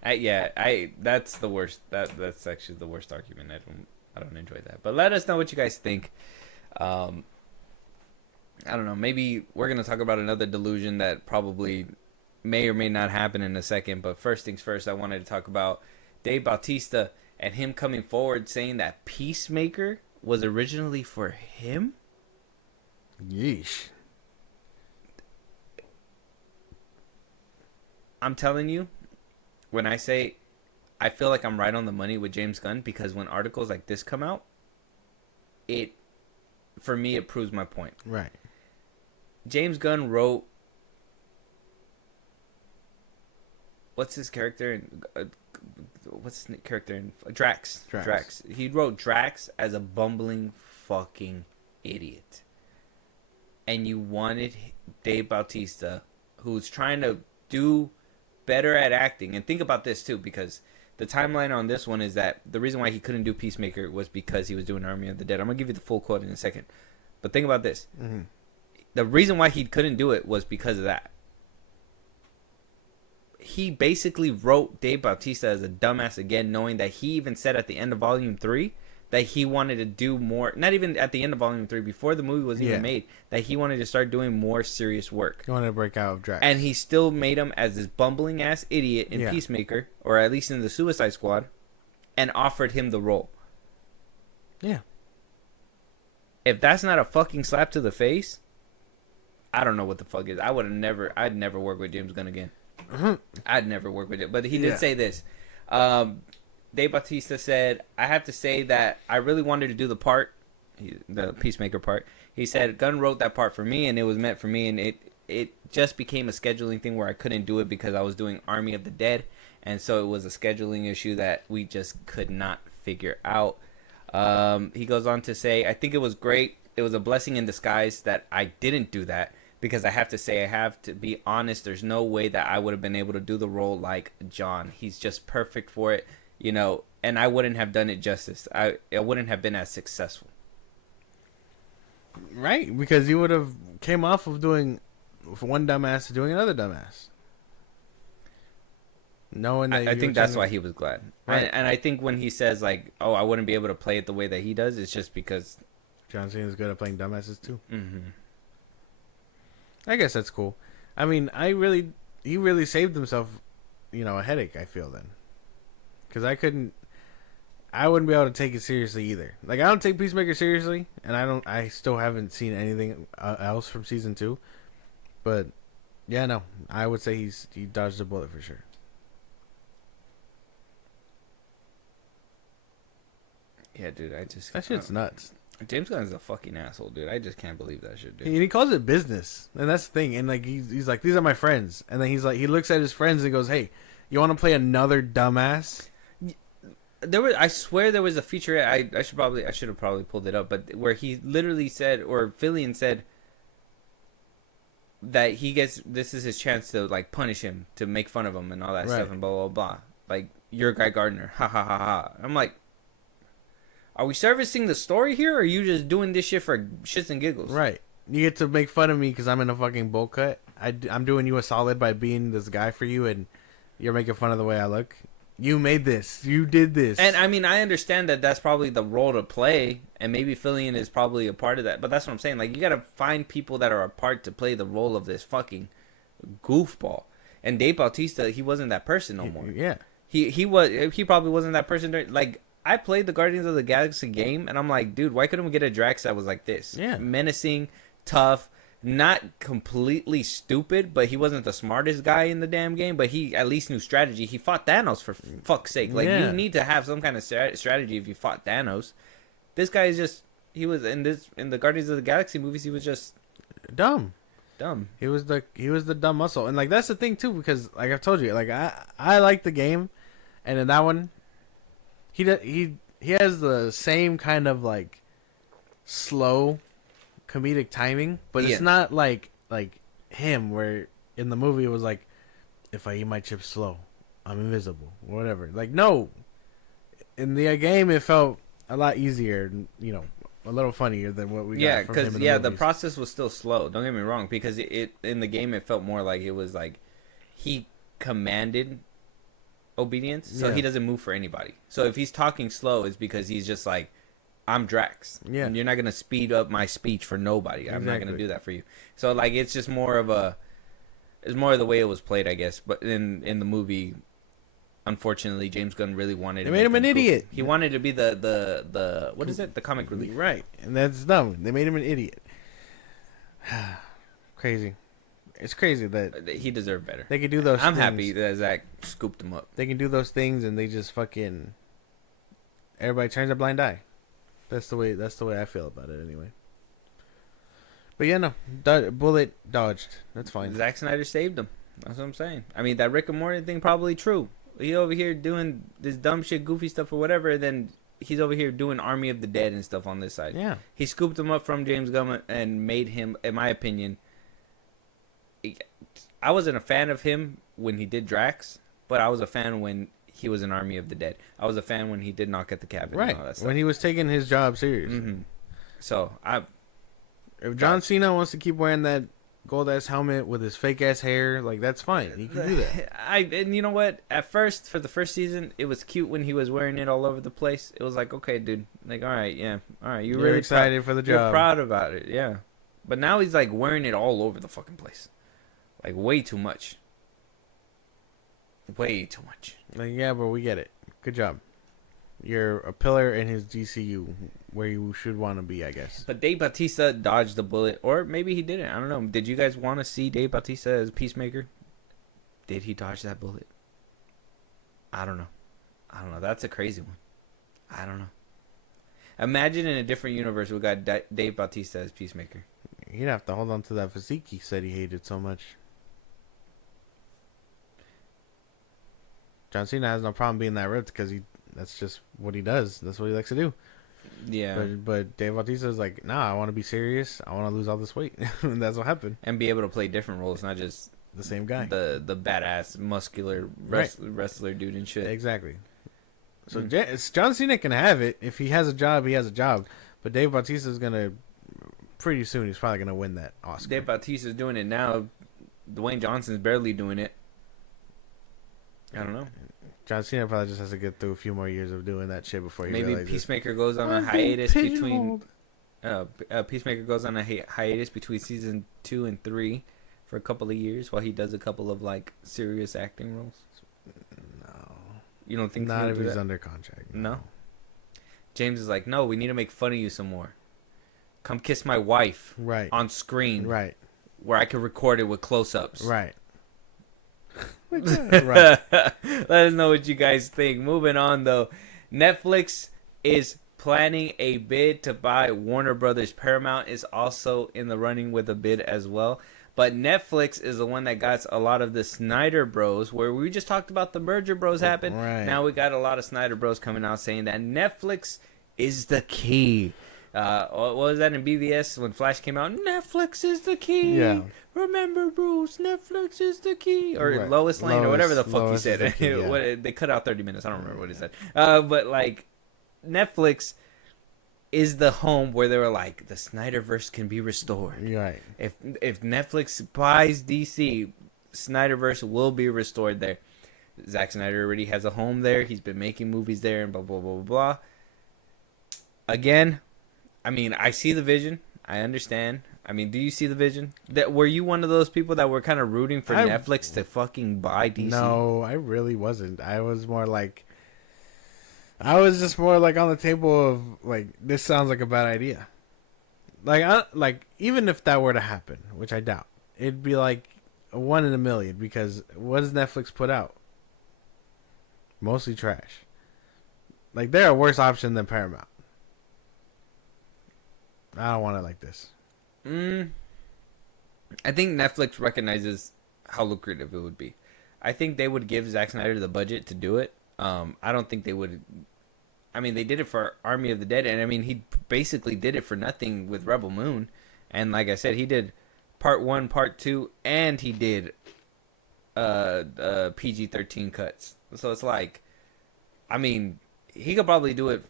That's the worst. That's actually the worst argument. I don't enjoy that. But let us know what you guys think. I don't know. Maybe we're gonna talk about another delusion that probably may or may not happen in a second. But first things first, I wanted to talk about Dave Bautista and him coming forward saying that Peacemaker was originally for him. Yeesh. I'm telling you, when I say I feel like I'm right on the money with James Gunn, because when articles like this come out, for me, it proves my point. Right. James Gunn wrote, what's his character in Drax. Drax. He wrote Drax as a bumbling fucking idiot. And you wanted Dave Bautista, who's trying to do better at acting. And think about this too, because the timeline on this one is that the reason why he couldn't do Peacemaker was because he was doing Army of the Dead. I'm gonna give you the full quote in a second, but think about this: the reason why he couldn't do it was because of that. He basically wrote Dave Bautista as a dumbass again, knowing that he even said at the end of Volume 3 that he wanted to do more, not even at the end of Volume 3, before the movie was even made, that he wanted to start doing more serious work. He wanted to break out of Drax. And he still made him as this bumbling ass idiot in Peacemaker, or at least in the Suicide Squad, and offered him the role. Yeah. If that's not a fucking slap to the face, I don't know what the fuck is. I'd never work with James Gunn again. I'd never work with it. But he did say this. Dave Bautista said, I have to say that I really wanted to do the part, the Peacemaker part. He said, Gunn wrote that part for me, and it was meant for me, and it just became a scheduling thing where I couldn't do it because I was doing Army of the Dead, and so it was a scheduling issue that we just could not figure out. He goes on to say, I think it was great. It was a blessing in disguise that I didn't do that. Because I have to say, I have to be honest, there's no way that I would have been able to do the role like John. He's just perfect for it, you know, and I wouldn't have done it justice. I wouldn't have been as successful. Right, because you would have came off of doing one dumbass to doing another dumbass. Knowing that I think that's why he was glad. Right. And I think when he says, like, oh, I wouldn't be able to play it the way that he does, it's just because John Cena's good at playing dumbasses too. Mm-hmm. I guess that's cool. I mean, he really saved himself, you know, a headache. I feel then, because I wouldn't be able to take it seriously either. Like, I don't take Peacemaker seriously, and I still haven't seen anything else from season 2. But yeah, no, I would say he dodged a bullet for sure. Yeah, dude, That shit's nuts. James Gunn is a fucking asshole, dude. I just can't believe that shit, dude. He calls it business, and that's the thing. And like he's like, these are my friends, and then he's like, he looks at his friends and goes, "Hey, you want to play another dumbass?" I swear there was a feature. I should have probably pulled it up, but where he literally said, or Fillion said, that this is his chance to like punish him, to make fun of him and all that stuff, and blah blah blah. Like, you're Guy Gardner, ha ha ha ha. I'm like, are we servicing the story here, or are you just doing this shit for shits and giggles? Right. You get to make fun of me because I'm in a fucking bowl cut. I'm doing you a solid by being this guy for you, and you're making fun of the way I look. You made this. You did this. And I mean, I understand that that's probably the role to play, and maybe Fillion is probably a part of that. But that's what I'm saying. Like, you got to find people that are a part to play the role of this fucking goofball. And Dave Bautista, he wasn't that person no more. Yeah. He probably wasn't that person. Like, I played the Guardians of the Galaxy game, and I'm like, dude, why couldn't we get a Drax that was like this? Yeah. Menacing, tough, not completely stupid, but he wasn't the smartest guy in the damn game, but he at least knew strategy. He fought Thanos, for fuck's sake. Like, you need to have some kind of strategy if you fought Thanos. This guy is just, he was in the Guardians of the Galaxy movies, he was just dumb. He was the dumb muscle. And like, that's the thing too, because like I've told you, like I like the game, and in that one, he has the same kind of like slow comedic timing, but it's not like him, where in the movie it was like, if I eat my chips slow, I'm invisible, or whatever. Like, no, in the game it felt a lot easier, you know, a little funnier than what we got from him in the movies. The process was still slow. Don't get me wrong, because it in the game it felt more like it was like he commanded obedience, so he doesn't move for anybody. So if he's talking slow, it's because he's just like, I'm Drax. Yeah, and you're not gonna speed up my speech for nobody. Exactly. I'm not gonna do that for you. So like, it's just more of the way it was played, I guess. But in the movie, unfortunately, James Gunn really wanted. They made him an idiot. He wanted to be the what is it? The comic relief, right? And that's dumb. They made him an idiot. Crazy. It's crazy that he deserved better. They could do those. I'm happy that Zach scooped him up. They can do those things, and they just fucking. Everybody turns a blind eye. That's the way I feel about it, anyway. But yeah, no, bullet dodged. That's fine. Zack Snyder saved him. That's what I'm saying. I mean, that Rick and Morty thing probably true. He over here doing this dumb shit, goofy stuff or whatever, and then he's over here doing Army of the Dead and stuff on this side. Yeah. He scooped him up from James Gunn and made him, in my opinion, I wasn't a fan of him when he did Drax, but I was a fan when he was an Army of the Dead. I was a fan when he did knock at the cabin. Right. And all that stuff. When he was taking his job serious. Mm-hmm. So If John Cena wants to keep wearing that gold ass helmet with his fake ass hair, like that's fine. He can do that. And you know what? At first, for the first season, it was cute when he was wearing it all over the place. It was like, okay, dude, like, all right, yeah, all right, you're really excited for the You're job. proud about it, yeah. But now he's like wearing it all over the fucking place, like way too much. Way too much. Like, yeah, but we get it. Good job. You're a pillar in his DCU where you should want to be, I guess. But Dave Bautista dodged the bullet, or maybe he didn't. I don't know. Did you guys want to see Dave Bautista as Peacemaker? Did he dodge that bullet? I don't know. That's a crazy one. I don't know. Imagine in a different universe we got Dave Bautista as Peacemaker. He'd have to hold on to that physique he said he hated so much. John Cena has no problem being that ripped because that's just what he does. That's what he likes to do. Yeah. But Dave Bautista is like, nah, I want to be serious. I want to lose all this weight. And that's what happened. And be able to play different roles, not just the same guy. The badass, muscular wrestler dude and shit. Exactly. So John Cena can have it. If he has a job, he has a job. But Dave Bautista is going to, pretty soon, he's probably going to win that Oscar. Dave Bautista is doing it now. Dwayne Johnson's barely doing it. I don't know. John Cena probably just has to get through a few more years of doing that shit before he maybe Peacemaker goes on a hiatus between. Peacemaker goes on a hiatus between season 2 and 3 for a couple of years while he does a couple of like serious acting roles. No, you don't think? Not if he's under contract. No. James is like, no, we need to make fun of you some more. Come kiss my wife. Right. On screen. Right. Where I can record it with close-ups. Right. Right. Let us know what you guys think. Moving on though, Netflix is planning a bid to buy Warner Brothers. Paramount is also in the running with a bid as well. But Netflix is the one that got a lot of the Snyder Bros, where we just talked about the merger bros happen. Right. Now we got a lot of Snyder Bros coming out saying that Netflix is the key. What was that in BVS when Flash came out? Netflix is the key. Yeah. Remember, Bruce, Netflix is the key. Or Lois Lane, or whatever the fuck he said. The key, yeah. They cut out 30 minutes. I don't remember what he said. But, like, Netflix is the home where they were like, the Snyderverse can be restored. Right. If Netflix buys DC, Snyderverse will be restored there. Zack Snyder already has a home there. He's been making movies there and blah, blah, blah, blah, blah. Again, I mean, I see the vision. I understand. I mean, do you see the vision? Were you one of those people that were kind of rooting for Netflix to fucking buy DC? No, I really wasn't. I was just more like on the table of like, this sounds like a bad idea. Like even if that were to happen, which I doubt, it'd be like a 1 in a million, because what does Netflix put out? Mostly trash. Like, they're a worse option than Paramount. I don't want it like this. I think Netflix recognizes how lucrative it would be. I think they would give Zack Snyder the budget to do it. I don't think they would. I mean, they did it for Army of the Dead, and I mean, he basically did it for nothing with Rebel Moon. And like I said, he did part 1, part 2, and he did PG-13 cuts. So it's like, I mean, he could probably do it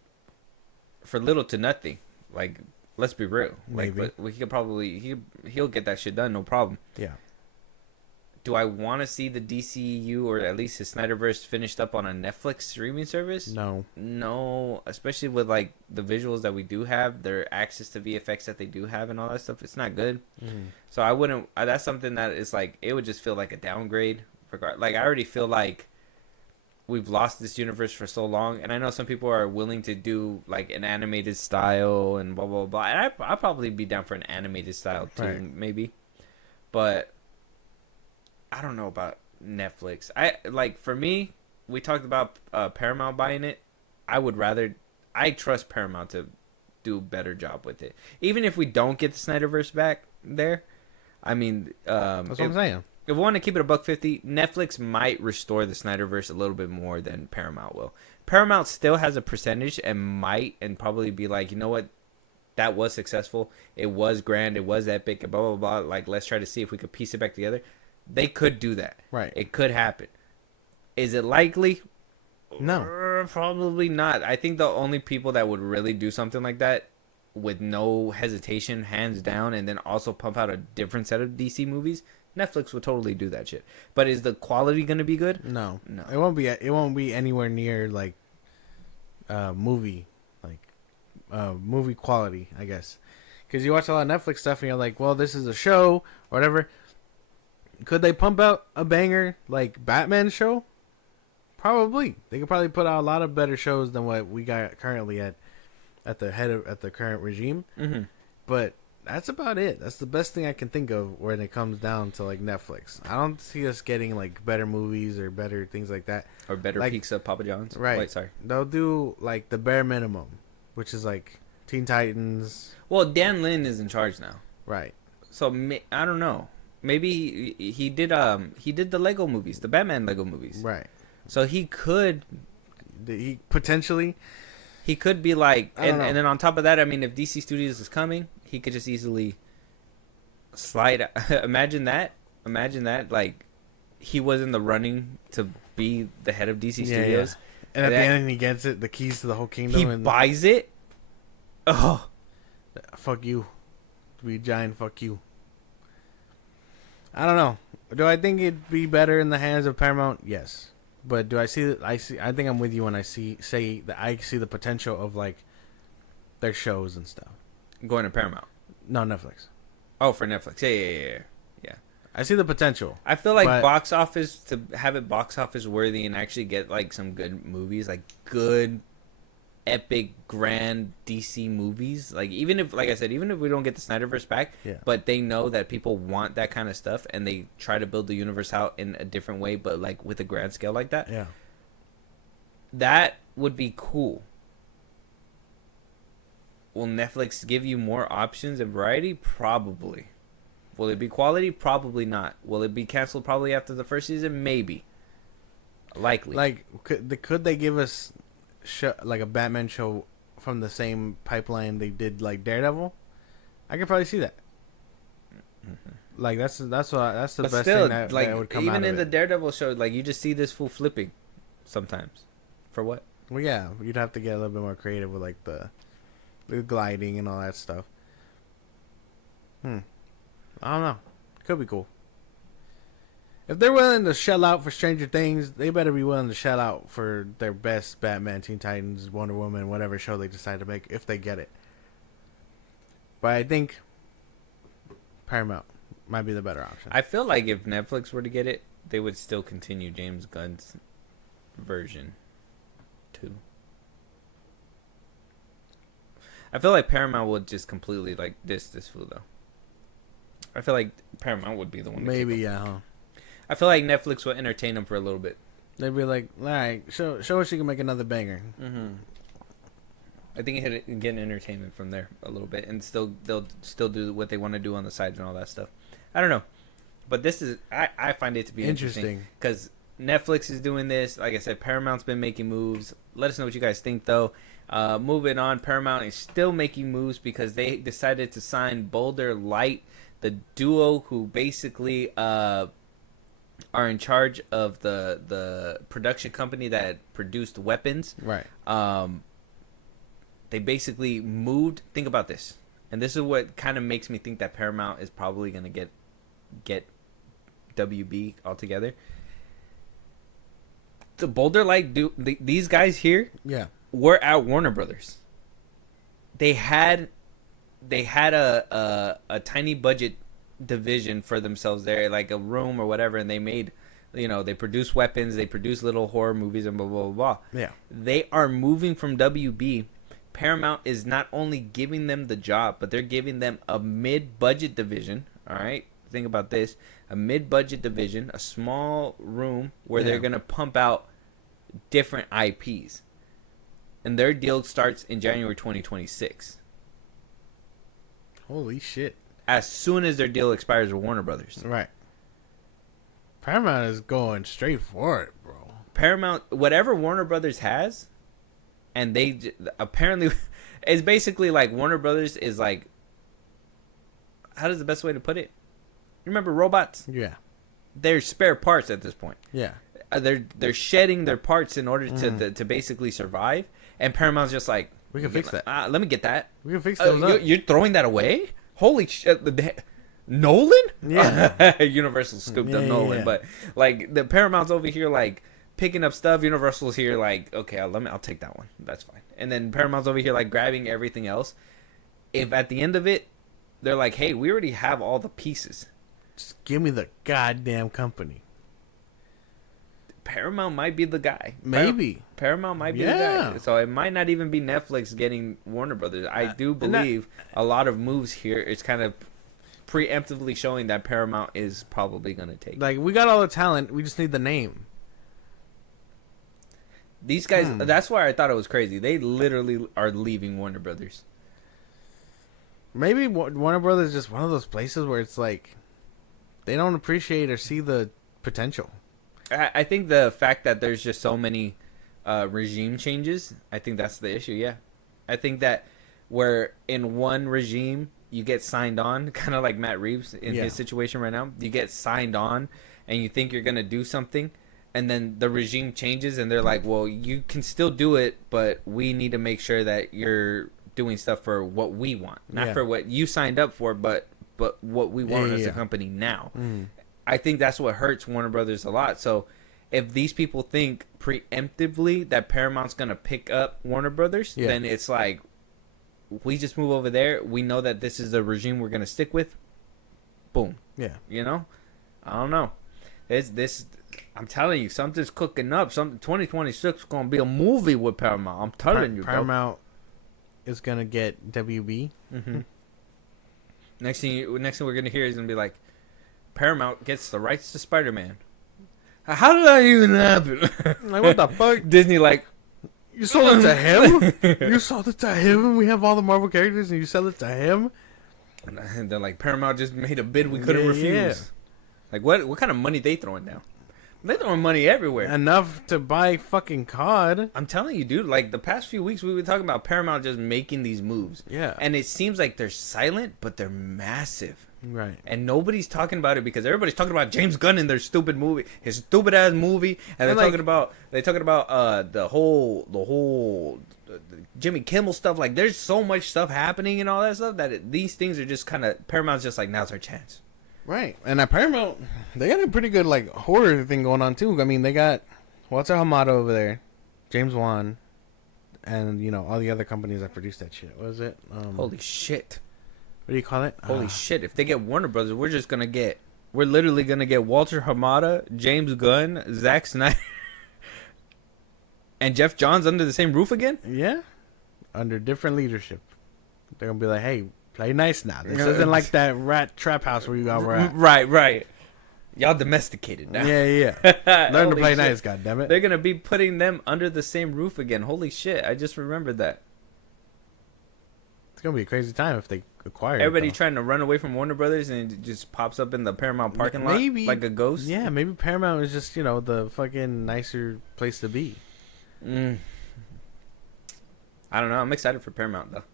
for little to nothing. Like, let's be real. Like, maybe. but he could probably he'll get that shit done, no problem. Yeah. Do I want to see the DCU or at least his Snyderverse finished up on a Netflix streaming service? No, especially with like the visuals that we do have, their access to VFX that they do have and all that stuff. It's not good. So I wouldn't. That's something that is like, it would just feel like a downgrade. Like, I already feel like we've lost this universe for so long, and I know some people are willing to do like an animated style and blah blah blah. And I'd probably be down for an animated style too, right. Maybe. But I don't know about Netflix. For me, we talked about Paramount buying it. I trust Paramount to do a better job with it. Even if we don't get the Snyderverse back there, I mean, that's what I'm saying. If we want to keep it $1.50, Netflix might restore the Snyderverse a little bit more than Paramount will. Paramount still has a percentage and probably be like, you know what, that was successful. It was grand. It was epic. Blah blah blah. Like, let's try to see if we could piece it back together. They could do that. Right. It could happen. Is it likely? No. Probably not. I think the only people that would really do something like that with no hesitation, hands down, and then also pump out a different set of DC movies, Netflix would totally do that shit. But is the quality going to be good? No. No. It won't be. It won't be anywhere near like movie movie quality, I guess. Because you watch a lot of Netflix stuff and you're like, well, this is a show or whatever. Could they pump out a banger like Batman show? Probably. They could probably put out a lot of better shows than what we got currently at the current regime. Mm-hmm. But that's about it. That's the best thing I can think of when it comes down to like Netflix. I don't see us getting like better movies or better things like that. Or better like, Pizza Papa John's. Right. Wait, sorry. They'll do like the bare minimum, which is like Teen Titans. Well, Dan Lin is in charge now. Right. So I don't know. Maybe he did the Lego movies, the Batman Lego movies. Right. So he could potentially be like, and know. then on top of that, I mean, if DC Studios is coming, he could just easily slide. Imagine that, like he was in the running to be the head of DC Studios, and at the end he gets the keys to the whole kingdom. He buys it. Oh, fuck you, be giant. Fuck you. I don't know. Do I think it'd be better in the hands of Paramount? Yes. But do I see? I think I'm with you when I say that I see the potential of like their shows and stuff. Going to Paramount. No, Netflix. Oh, for Netflix. Yeah. I see the potential. I feel like box office worthy and actually get like some good movies, like good, epic, grand DC movies. Like even if, like I said, even if we don't get the Snyderverse back, but they know that people want that kind of stuff, and they try to build the universe out in a different way, but like with a grand scale like that. Yeah, that would be cool. Will Netflix give you more options and variety? Probably. Will it be quality? Probably not. Will it be canceled probably after the first season? Maybe. Likely. Like, could they give us like a Batman show from the same pipeline they did like Daredevil? I could probably see that. Mm-hmm. Like that's the best thing that would come out of it. Even in the Daredevil show, like you just see this fool flipping sometimes. For what? Well, yeah, you'd have to get a little bit more creative with like the gliding and all that stuff. I don't know. Could be cool. If they're willing to shell out for Stranger Things, they better be willing to shell out for their best Batman, Teen Titans, Wonder Woman, whatever show they decide to make, if they get it. But I think Paramount might be the better option. I feel like if Netflix were to get it, they would still continue James Gunn's version 2. I feel like Paramount would just completely like this fool though. I feel like Paramount would be the one. Maybe, yeah. Huh? I feel like Netflix will entertain them for a little bit. They'd be like, all right, show us you can make another banger. Mm-hmm. I think it can get entertainment from there a little bit, and they'll still do what they want to do on the side and all that stuff. I don't know, but this is I find it to be interesting because Netflix is doing this. Like I said, Paramount's been making moves. Let us know what you guys think, though. Moving on, Paramount is still making moves because they decided to sign Boulder Light, the duo who basically are in charge of the production company that produced Weapons. Right. They basically moved. Think about this, and this is what kind of makes me think that Paramount is probably going to get WB altogether. The Boulder Light these guys here. Yeah. Were at Warner Brothers. They had a tiny budget division for themselves there, like a room or whatever, and they made, they produce Weapons, they produce little horror movies and blah blah blah. Yeah. They are moving from WB. Paramount is not only giving them the job, but they're giving them a mid-budget division. All right, think about this: a mid-budget division, a small room where they're gonna pump out different IPs. And their deal starts in January 2026. Holy shit. As soon as their deal expires with Warner Brothers. Right. Paramount is going straight for it, bro. Paramount, whatever Warner Brothers has, and they apparently, it's basically like Warner Brothers is like, how does the best way to put it? Remember robots? Yeah. They're spare parts at this point. Yeah. they're shedding their parts in order to basically survive. And Paramount's just like, We can fix that. Let me get that. We can fix those up. You're throwing that away? Holy shit! Nolan? Yeah. Universal scooped up Nolan, yeah. but like the Paramount's over here like picking up stuff. Universal's here like, okay, I'll take that one. That's fine. And then Paramount's over here like grabbing everything else. If at the end of it, they're like, hey, we already have all the pieces. Just give me the goddamn company. Paramount might be the guy. Maybe. Paramount might be the guy. So it might not even be Netflix getting Warner Brothers. I do believe a lot of moves here is kind of preemptively showing that Paramount is probably going to take. Like, we got all the talent. We just need the name. These guys, that's why I thought it was crazy. They literally are leaving Warner Brothers. Maybe Warner Brothers is just one of those places where it's like they don't appreciate or see the potential. I think the fact that there's just so many regime changes, I think that's the issue, yeah. I think that where in one regime you get signed on, kind of like Matt Reeves in his situation right now, you get signed on and you think you're going to do something, and then the regime changes and they're like, well, you can still do it, but we need to make sure that you're doing stuff for what we want. Not for what you signed up for, but what we want as a company now. I think that's what hurts Warner Brothers a lot. So if these people think preemptively that Paramount's going to pick up Warner Brothers, then it's like, we just move over there. We know that this is the regime we're going to stick with. Boom. Yeah. You know? I don't know. I'm telling you, something's cooking up. 2026 is going to be a movie with Paramount. I'm telling you, Paramount is going to get WB. Mm-hmm. Next thing we're going to hear is going to be like, Paramount gets the rights to Spider-Man. How did that even happen? Like, what the fuck? Disney, like, you sold it to him? You sold it to him? And we have all the Marvel characters and you sell it to him? And they're like, Paramount just made a bid we couldn't refuse. Yeah. Like, what kind of money they throwing down? They're throwing money everywhere. Enough to buy fucking COD. I'm telling you, dude, like, the past few weeks we were talking about Paramount just making these moves. Yeah. And it seems like they're silent, but they're massive. Right. And nobody's talking about it because everybody's talking about James Gunn in their stupid movie, his stupid ass movie, and they're talking about the whole Jimmy Kimmel stuff. Like, there's so much stuff happening and all that stuff that these things are just kind of, Paramount's just like, now's our chance. Right. And at Paramount, they got a pretty good like horror thing going on too. I mean, they got Walter Hamada over there, James Wan, and you know all the other companies that produce that shit. What is it? Holy shit. What do you call it? Holy shit. If they get Warner Brothers, we're literally going to get Walter Hamada, James Gunn, Zack Snyder, and Jeff Johns under the same roof again? Yeah. Under different leadership. They're going to be like, hey, play nice now. This isn't like that rat trap house where you got were at. Right. Y'all domesticated now. Yeah. Learn to play nice, goddammit. They're going to be putting them under the same roof again. Holy shit. I just remembered that. It's going to be a crazy time if they acquire everybody it, trying to run away from Warner Brothers and it just pops up in the Paramount parking lot like a ghost. Yeah, maybe Paramount is just, the fucking nicer place to be. I don't know. I'm excited for Paramount, though.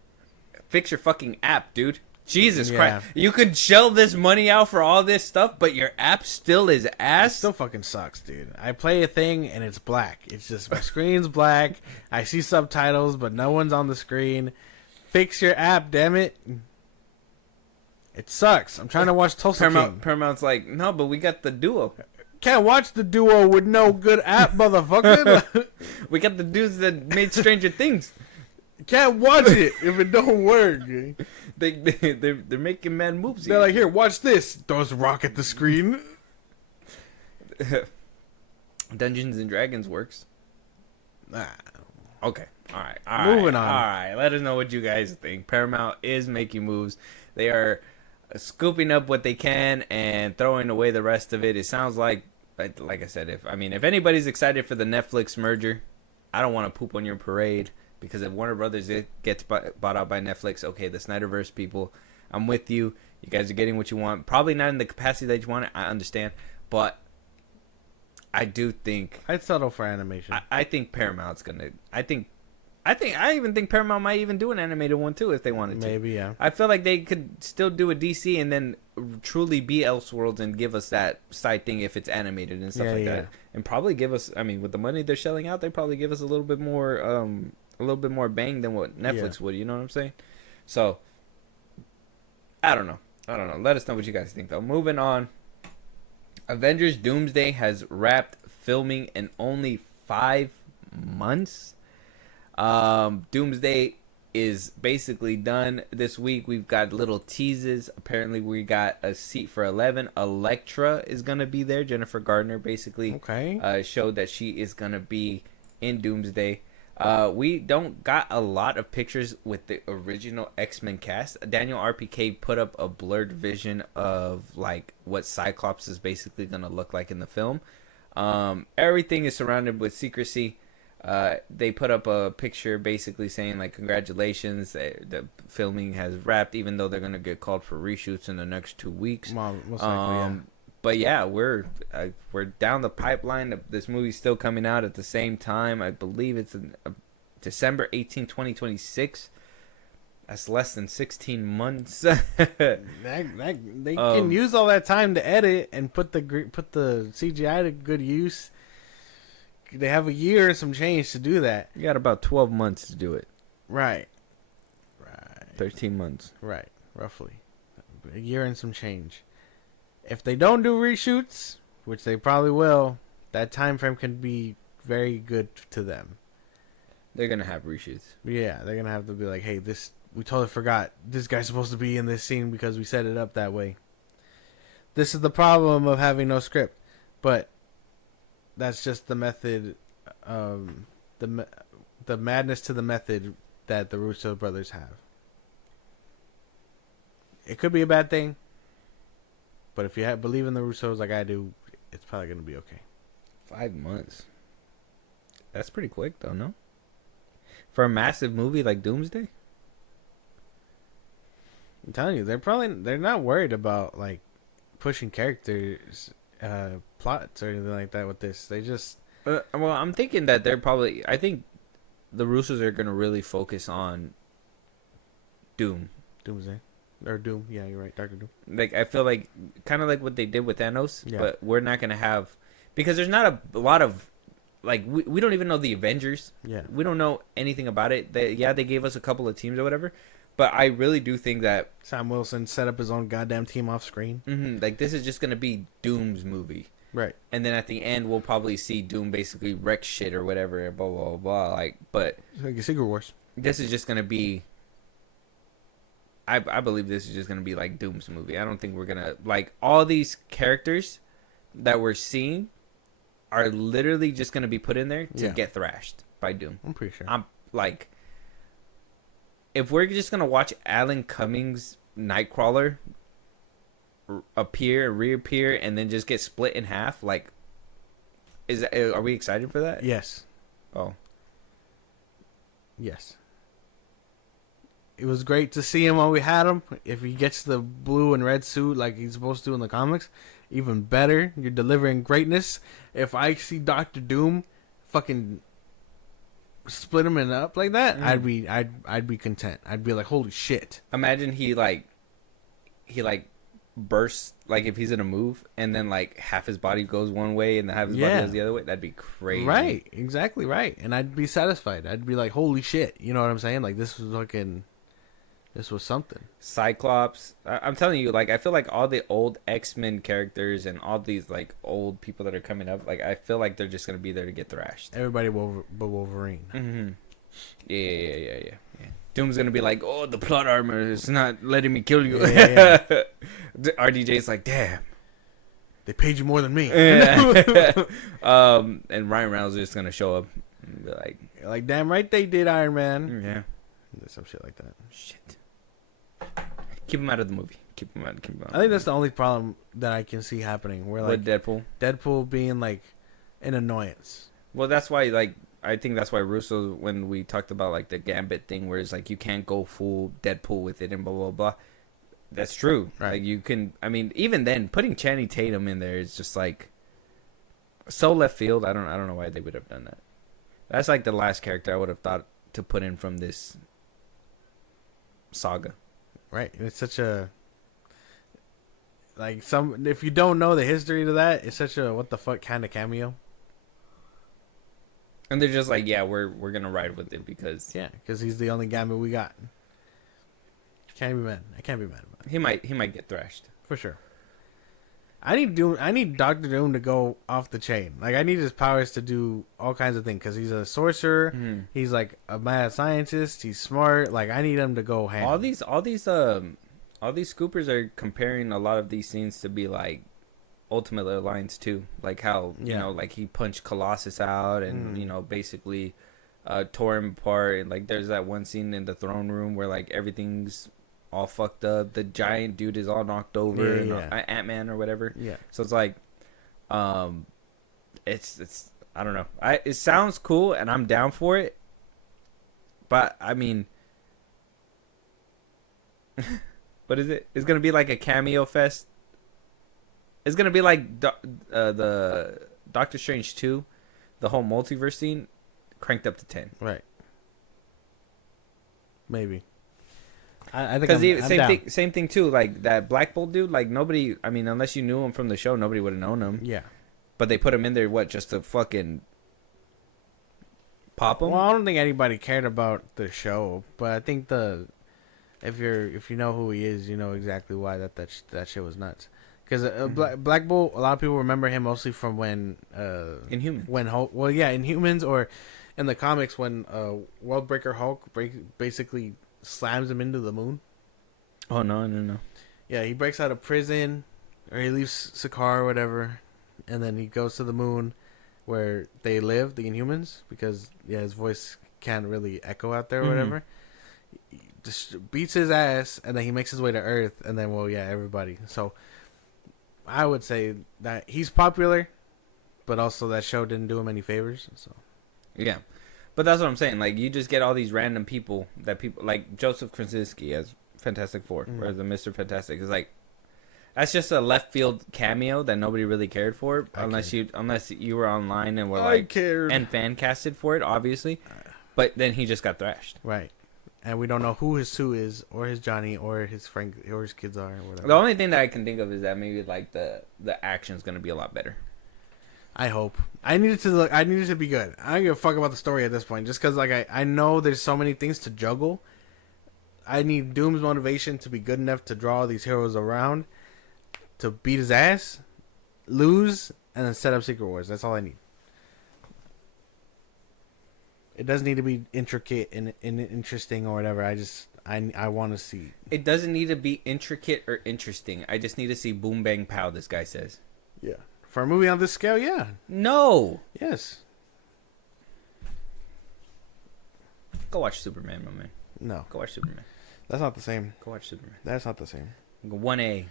Fix your fucking app, dude. Jesus Christ. You could shell this money out for all this stuff, but your app still is ass? It still fucking sucks, dude. I play a thing and it's black. It's just my screen's black. I see subtitles, but no one's on the screen. Fix your app, damn it. It sucks. I'm trying to watch Tulsa King. Paramount's like, no, but we got the Duo. Can't watch the Duo with no good app, motherfucker. We got the dudes that made Stranger Things. Can't watch it if it don't work. They're making mad moves. They're like, here, watch this. Throws a rock at the screen. Dungeons and Dragons works. Okay. All right. Moving on. All right. Let us know what you guys think. Paramount is making moves. They are scooping up what they can and throwing away the rest of it. It sounds like I said, if anybody's excited for the Netflix merger, I don't want to poop on your parade because if Warner Brothers gets bought out by Netflix, okay, the Snyderverse people, I'm with you. You guys are getting what you want. Probably not in the capacity that you want it. I understand, but I do think I'd settle for animation. I think Paramount's gonna. I think I even think Paramount might even do an animated one too if they wanted to. Maybe, yeah. I feel like they could still do a DC and then truly be Elseworlds and give us that side thing if it's animated and stuff like that, and probably give us. I mean, with the money they're shelling out, they probably give us a little bit more bang than what Netflix would. You know what I'm saying? So I don't know. Let us know what you guys think though. Moving on. Avengers Doomsday has wrapped filming in only 5 months. Doomsday is basically done this week. We've got little teases. Apparently we got a seat for 11. Elektra is going to be there. Jennifer Gardner basically showed that she is going to be in Doomsday. We don't got a lot of pictures with the original X-Men cast. Daniel RPK put up a blurred vision of like what Cyclops is basically going to look like in the film. Everything is surrounded with secrecy. They put up a picture basically saying like congratulations, the filming has wrapped, even though they're going to get called for reshoots in the next 2 weeks. Most likely, But yeah, we're down the pipeline. This movie's still coming out at the same time. I believe it's December 18, 2026. That's less than 16 months. They can use all that time to edit and put the CGI to good use. They have a year and some change to do that. You got about 12 months to do it. Right. 13 months. Right, roughly. A year and some change. If they don't do reshoots, which they probably will, that time frame can be very good to them. They're going to have reshoots. Yeah, they're going to have to be like, hey, we totally forgot this guy's supposed to be in this scene because we set it up that way. This is the problem of having no script. But that's just the method, the madness to the method that the Russo brothers have. It could be a bad thing. But if you believe in the Russos like I do, it's probably going to be okay. 5 months. That's pretty quick, though, no? For a massive movie like Doomsday? I'm telling you, they're not worried about, like, pushing characters, plots, or anything like that with this. They just... well, I'm thinking that I think the Russos are going to really focus on Doomsday. Or Doom, yeah, you're right, Darker Doom. Like, I feel like, kind of like what they did with Thanos, yeah. But we're not going to have, because there's not a lot of, like, we don't even know the Avengers. Yeah. We don't know anything about it. They gave us a couple of teams or whatever, but I really do think that Sam Wilson set up his own goddamn team off screen. Like, this is just going to be Doom's movie. Right. And then at the end, we'll probably see Doom basically wreck shit or whatever, blah, blah, blah, blah. Like, but It's like a Secret Wars. This is just going to be, I believe this is just going to be like Doom's movie. I don't think we're going to, like, all these characters that we're seeing are literally just going to be put in there to get thrashed by Doom. I'm pretty sure. I'm like, if we're just going to watch Alan Cummings' Nightcrawler appear, reappear, and then just get split in half, like, are we excited for that? Yes. Oh. Yes. It was great to see him while we had him. If he gets the blue and red suit like he's supposed to in the comics, even better. You're delivering greatness. If I see Doctor Doom fucking split him up like that, I'd be content. I'd be like, holy shit. Imagine he bursts, like if he's in a move and then like half his body goes one way and half his body goes the other way. That'd be crazy. Right, exactly right. And I'd be satisfied. I'd be like, holy shit. You know what I'm saying? Like, this was something. Cyclops. I'm telling you, like, I feel like all the old X-Men characters and all these, like, old people that are coming up, like, I feel like they're just going to be there to get thrashed. Everybody but Wolverine. Mm-hmm. Yeah. Doom's going to be like, oh, the plot armor is not letting me kill you. Yeah. RDJ's like, damn. They paid you more than me. Yeah. And Ryan Reynolds is just going to show up and be like, damn right they did, Iron Man. Yeah. Some shit like that. Shit. Keep him out of the movie. Keep him out. I think that's the only problem that I can see happening. Where like with Deadpool being like an annoyance. Well, that's why I think that's why Russo, when we talked about like the Gambit thing, where it's like you can't go full Deadpool with it and blah blah blah. That's true. Right. Like you can. I mean, even then, putting Channing Tatum in there is just like so left field. I don't know why they would have done that. That's like the last character I would have thought to put in from this saga. Right. It's such a like some if you don't know the history to that, it's such a what the fuck kind of cameo. And they're just like, yeah, we're gonna ride with it because because he's the only Gambit we got. Can't be mad. I can't be mad about it. he might get thrashed For sure. I need Doctor Doom to go off the chain. Like I need his powers to do all kinds of things because he's a sorcerer. Mm-hmm. He's like a mad scientist. He's smart. Like I need him to go ham. all these scoopers are comparing a lot of these scenes to be like Ultimate Alliance 2, like how you know, like he punched Colossus out and you know basically tore him apart. And like there's that one scene in the throne room where like everything's all fucked up. The giant dude is all knocked over. Ant-Man or whatever. Yeah. So it's like, it's I don't know. It sounds cool and I'm down for it, but I mean, what is it? It's gonna be like a cameo fest. It's gonna be like the Doctor Strange 2, the whole multiverse scene, cranked up to 10. Right. Maybe. I think because same thing too. Like that Black Bolt dude. Like nobody. I mean, unless you knew him from the show, nobody would have known him. Yeah. But they put him in there. What? Just to fucking pop him? Well, I don't think anybody cared about the show, but I think if you know who he is, you know exactly why that shit was nuts. Because Black Bolt, a lot of people remember him mostly from when Inhumans. When Hulk, well, yeah, Inhumans or in the comics when Worldbreaker Hulk basically slams him into the moon. Oh no! Yeah, he breaks out of prison, or he leaves Sakaar or whatever, and then he goes to the moon, where they live, the Inhumans, because his voice can't really echo out there or whatever. He just beats his ass, and then he makes his way to Earth, and then everybody. So I would say that he's popular, but also that show didn't do him any favors. So yeah. But that's what I'm saying. Like, you just get all these random people like Joseph Krasinski as Fantastic Four, or the Mr. Fantastic. Is like, that's just a left field cameo that nobody really cared for, unless you were online and were like, and fan casted for it, obviously. But then he just got thrashed. Right. And we don't know who his Sue is, or his Johnny, or his Frank, or his kids are, or whatever. The only thing that I can think of is that maybe like the action's gonna be a lot better. I hope. I need it to be good. I don't give a fuck about the story at this point. Just because like I know there's so many things to juggle. I need Doom's motivation to be good enough to draw these heroes around, to beat his ass, lose, and then set up Secret Wars. That's all I need. It doesn't need to be intricate and interesting or whatever. I want to see. It doesn't need to be intricate or interesting. I just need to see boom bang pow. This guy says. Yeah. For a movie on this scale, yeah. No. Yes. Go watch Superman, my man. No. Go watch Superman. That's not the same. Go watch Superman. That's not the same. 1A.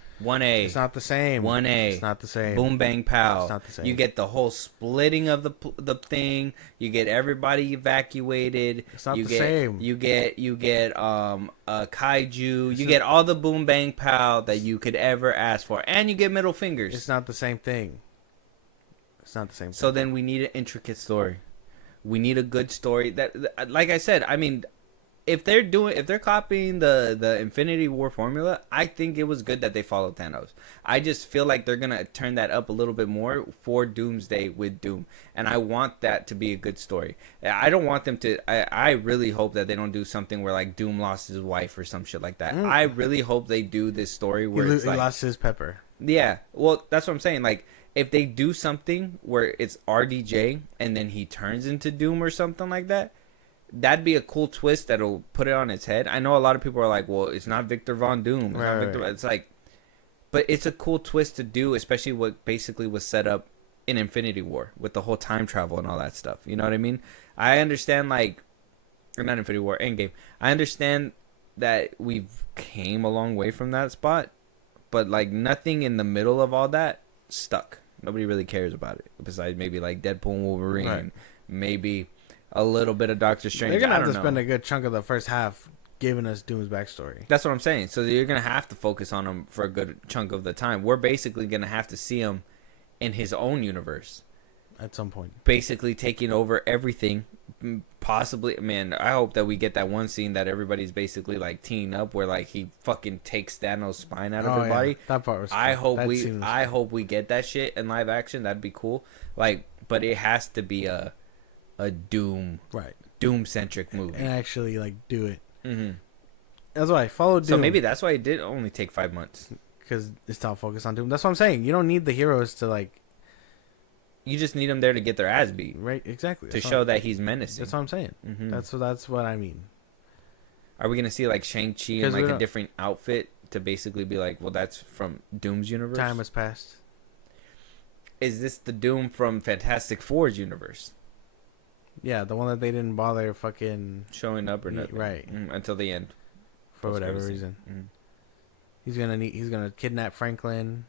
It's not the same. 1A. It's not the same. Boom bang pow. It's not the same. You get the whole splitting of the thing. You get everybody evacuated. It's not the same. You get a kaiju. You get all the boom bang pow that you could ever ask for, and you get middle fingers. It's not the same thing. It's not the same thing. So then we need an intricate story. We need a good story that like I said, I mean, if they're copying the Infinity War formula, I think it was good that they followed Thanos. I just feel like they're gonna turn that up a little bit more for Doomsday with Doom, and I want that to be a good story. I don't want them to. I really hope that they don't do something where like Doom lost his wife or some shit like that. I really hope they do this story where he lost his pepper. Yeah, well, that's what I'm saying. Like, if they do something where it's RDJ and then he turns into Doom or something like that, that'd be a cool twist that'll put it on its head. I know a lot of people are like, well, it's not Victor Von Doom. It's like, but it's a cool twist to do, especially what basically was set up in Infinity War with the whole time travel and all that stuff. You know what I mean? I understand, like, or not Infinity War, Endgame. I understand that we've came a long way from that spot, but like nothing in the middle of all that stuck. Nobody really cares about it besides maybe like Deadpool and Wolverine, maybe a little bit of Doctor Strange. They're gonna have to spend a good chunk of the first half giving us Doom's backstory. That's what I'm saying. So you're gonna have to focus on him for a good chunk of the time. We're basically gonna have to see him in his own universe. at some point. basically taking over everything. Possibly, man, I hope that we get that one scene that everybody's basically like teeing up, where like he fucking takes Thanos' spine out of her body. That part was. I cool. hope I hope we get that shit in live action. That'd be cool. Like, but it has to be a Doom centric movie and actually like do it. Mm-hmm. That's why I followed Doom. So maybe that's why it did only take 5 months, because it's not focused on Doom. That's what I'm saying. You don't need the heroes to like. You just need them there to get their ass beat, Right, exactly. to show that he's menacing. That's what I'm saying. Mm-hmm. That's what I mean. Are we gonna see like Shang-Chi in like a different outfit to basically be like, well, that's from Doom's universe? Time has passed. Is this the Doom from Fantastic Four's universe? Yeah, the one that they didn't bother fucking Showing up or nothing, right, until the end, for whatever reason. Mm. He's gonna kidnap Franklin,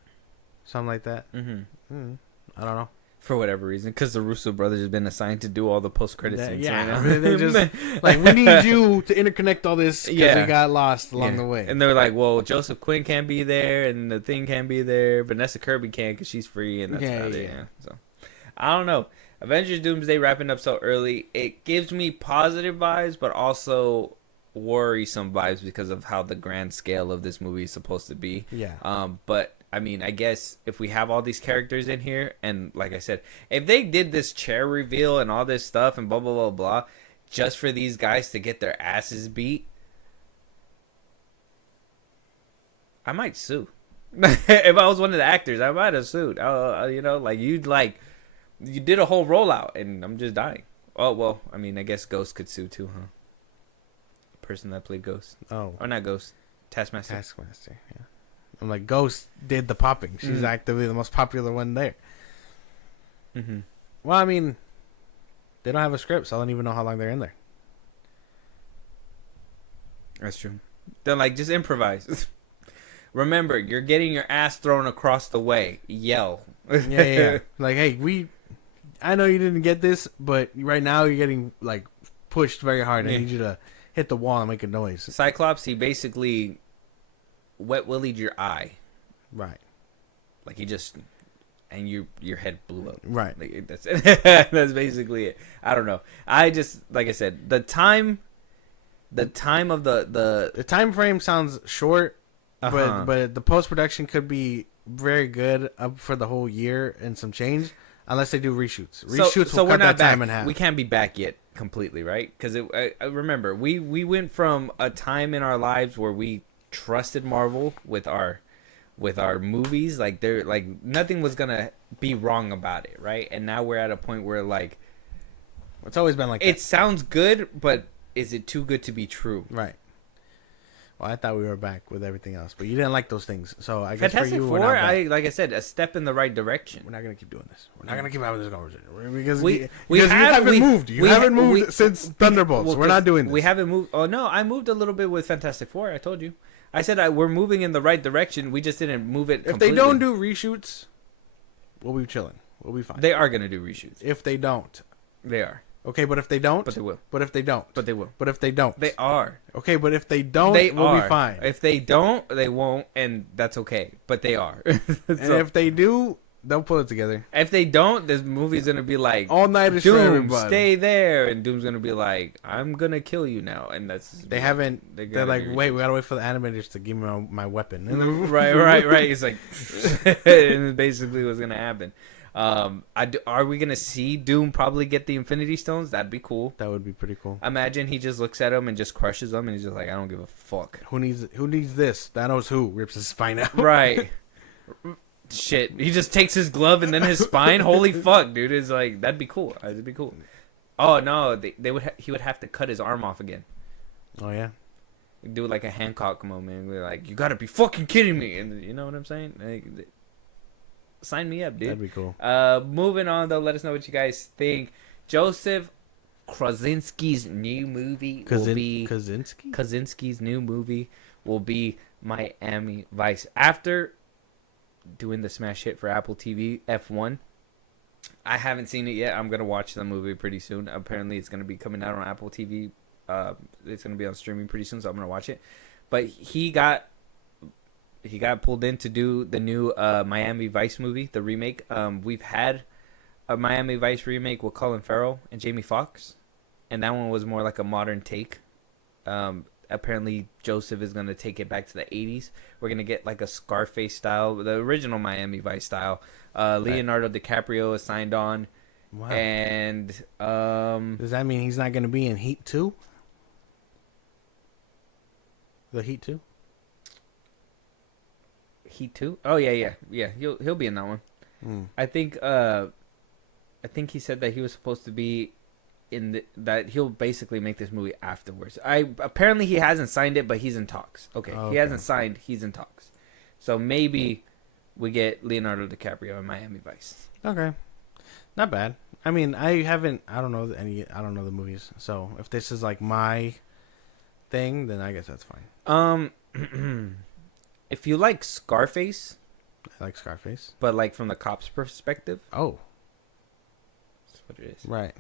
something like that. Mm-hmm. I don't know. For whatever reason, because the Russo brothers have been assigned to do all the post-credit scenes. Yeah, right now. they just like, we need you to interconnect all this because we got lost along the way. And they're like, well, Joseph Quinn can't be there, and the thing can't be there. Vanessa Kirby can because she's free, and that's about it. Yeah. So, I don't know. Avengers Doomsday wrapping up so early, it gives me positive vibes, but also worrisome vibes because of how the grand scale of this movie is supposed to be. Yeah. But I mean, I guess if we have all these characters in here, and like I said, if they did this chair reveal and all this stuff and blah blah blah blah, just for these guys to get their asses beat, I might sue. If I was one of the actors, I might have sued. You know, like you did a whole rollout, and I'm just dying. Oh well, I mean, I guess Ghost could sue too, huh? The person that played Ghost. Oh, or not Ghost, Taskmaster. Yeah. I'm like, Ghost did the popping. She's actively the most popular one there. Mm-hmm. Well, I mean, they don't have a script, so I don't even know how long they're in there. That's true. They're like, just improvise. Remember, you're getting your ass thrown across the way. Yell. Yeah. Like, hey, I know you didn't get this, but right now you're getting like pushed very hard. I need you to hit the wall and make a noise. Cyclops, he basically wet willied your eye. Right. Like he just, and your head blew up. Right. Like, that's it. That's basically it. I don't know. I just, like I said, the time of the time frame sounds short, but the post production could be very good up for the whole year and some change, unless they do reshoots. Reshoots will cut that time in half. We can't be back yet completely, right? Because I remember we went from a time in our lives where we trusted Marvel with our movies, like they're like nothing was gonna be wrong about it, right? And now we're at a point where like it's always been like it sounds good, but is it too good to be true? Right. Well, I thought we were back with everything else, but you didn't like those things, so I guess Fantastic for you, Four, we're not back. like I said, a step in the right direction. We're not gonna keep doing this. We're not gonna keep having this conversation because you haven't moved. You haven't moved since Thunderbolts. Well, we're not doing this. We haven't moved. Oh no, I moved a little bit with Fantastic Four. I told you. I said we're moving in the right direction. We just didn't move it completely. If they don't do reshoots, we'll be chilling. We'll be fine. They are gonna do reshoots. If they don't, they are. Okay, but if they don't, but they will. But if they don't, but they will. But if they don't, they are. Okay, but if they don't, we'll be fine. If they don't, they won't, and that's okay. But they are. And if they do, they'll pull it together. If they don't, this movie's gonna be like all nighters Doom, for everybody. Stay there, and Doom's gonna be like, I'm gonna kill you now, and that's they haven't. They're like, wait, we gotta wait for the animators to give me my weapon. right. It's like, and basically what's gonna happen. Are we gonna see Doom probably get the Infinity Stones? That'd be cool. That would be pretty cool. Imagine he just looks at them and just crushes them, and he's just like, I don't give a fuck. Who needs this? Thanos who rips his spine out. Right. Shit. He just takes his glove and then his spine. Holy fuck, dude! It's like that'd be cool. That'd be cool. Oh no, he would have to cut his arm off again. Oh yeah. Do like a Hancock moment. We're like, you gotta be fucking kidding me, and you know what I'm saying? Like, sign me up, dude. That'd be cool. Moving on though, let us know what you guys think. Joseph Krasinski's new movie will be Krasinski's new movie will be Miami Vice. After doing the smash hit for Apple TV F1, I haven't seen it yet. I'm gonna watch the movie pretty soon. Apparently, it's gonna be coming out on Apple TV. It's gonna be on streaming pretty soon, so I'm gonna watch it. But he got pulled in to do the new Miami Vice movie, the remake. We've had a Miami Vice remake with Colin Farrell and Jamie Foxx, and that one was more like a modern take. Apparently, Joseph is gonna take it back to the '80s. We're gonna get like a Scarface style, the original Miami Vice style. Leonardo DiCaprio is signed on, Wow. and Does that mean he's not going to be in Heat 2? The Heat 2? Heat 2. Oh yeah. He'll be in that one. I think he said that he was supposed to be that he'll basically make this movie afterwards. Apparently he hasn't signed it, but he's in talks. Okay, he hasn't signed. He's in talks. So maybe we get Leonardo DiCaprio in Miami Vice. Okay, not bad. I mean, I don't know the movies. So if this is like my thing, then I guess that's fine. If you like Scarface, I like Scarface, but like from the cop's perspective, oh, that's what it is. right.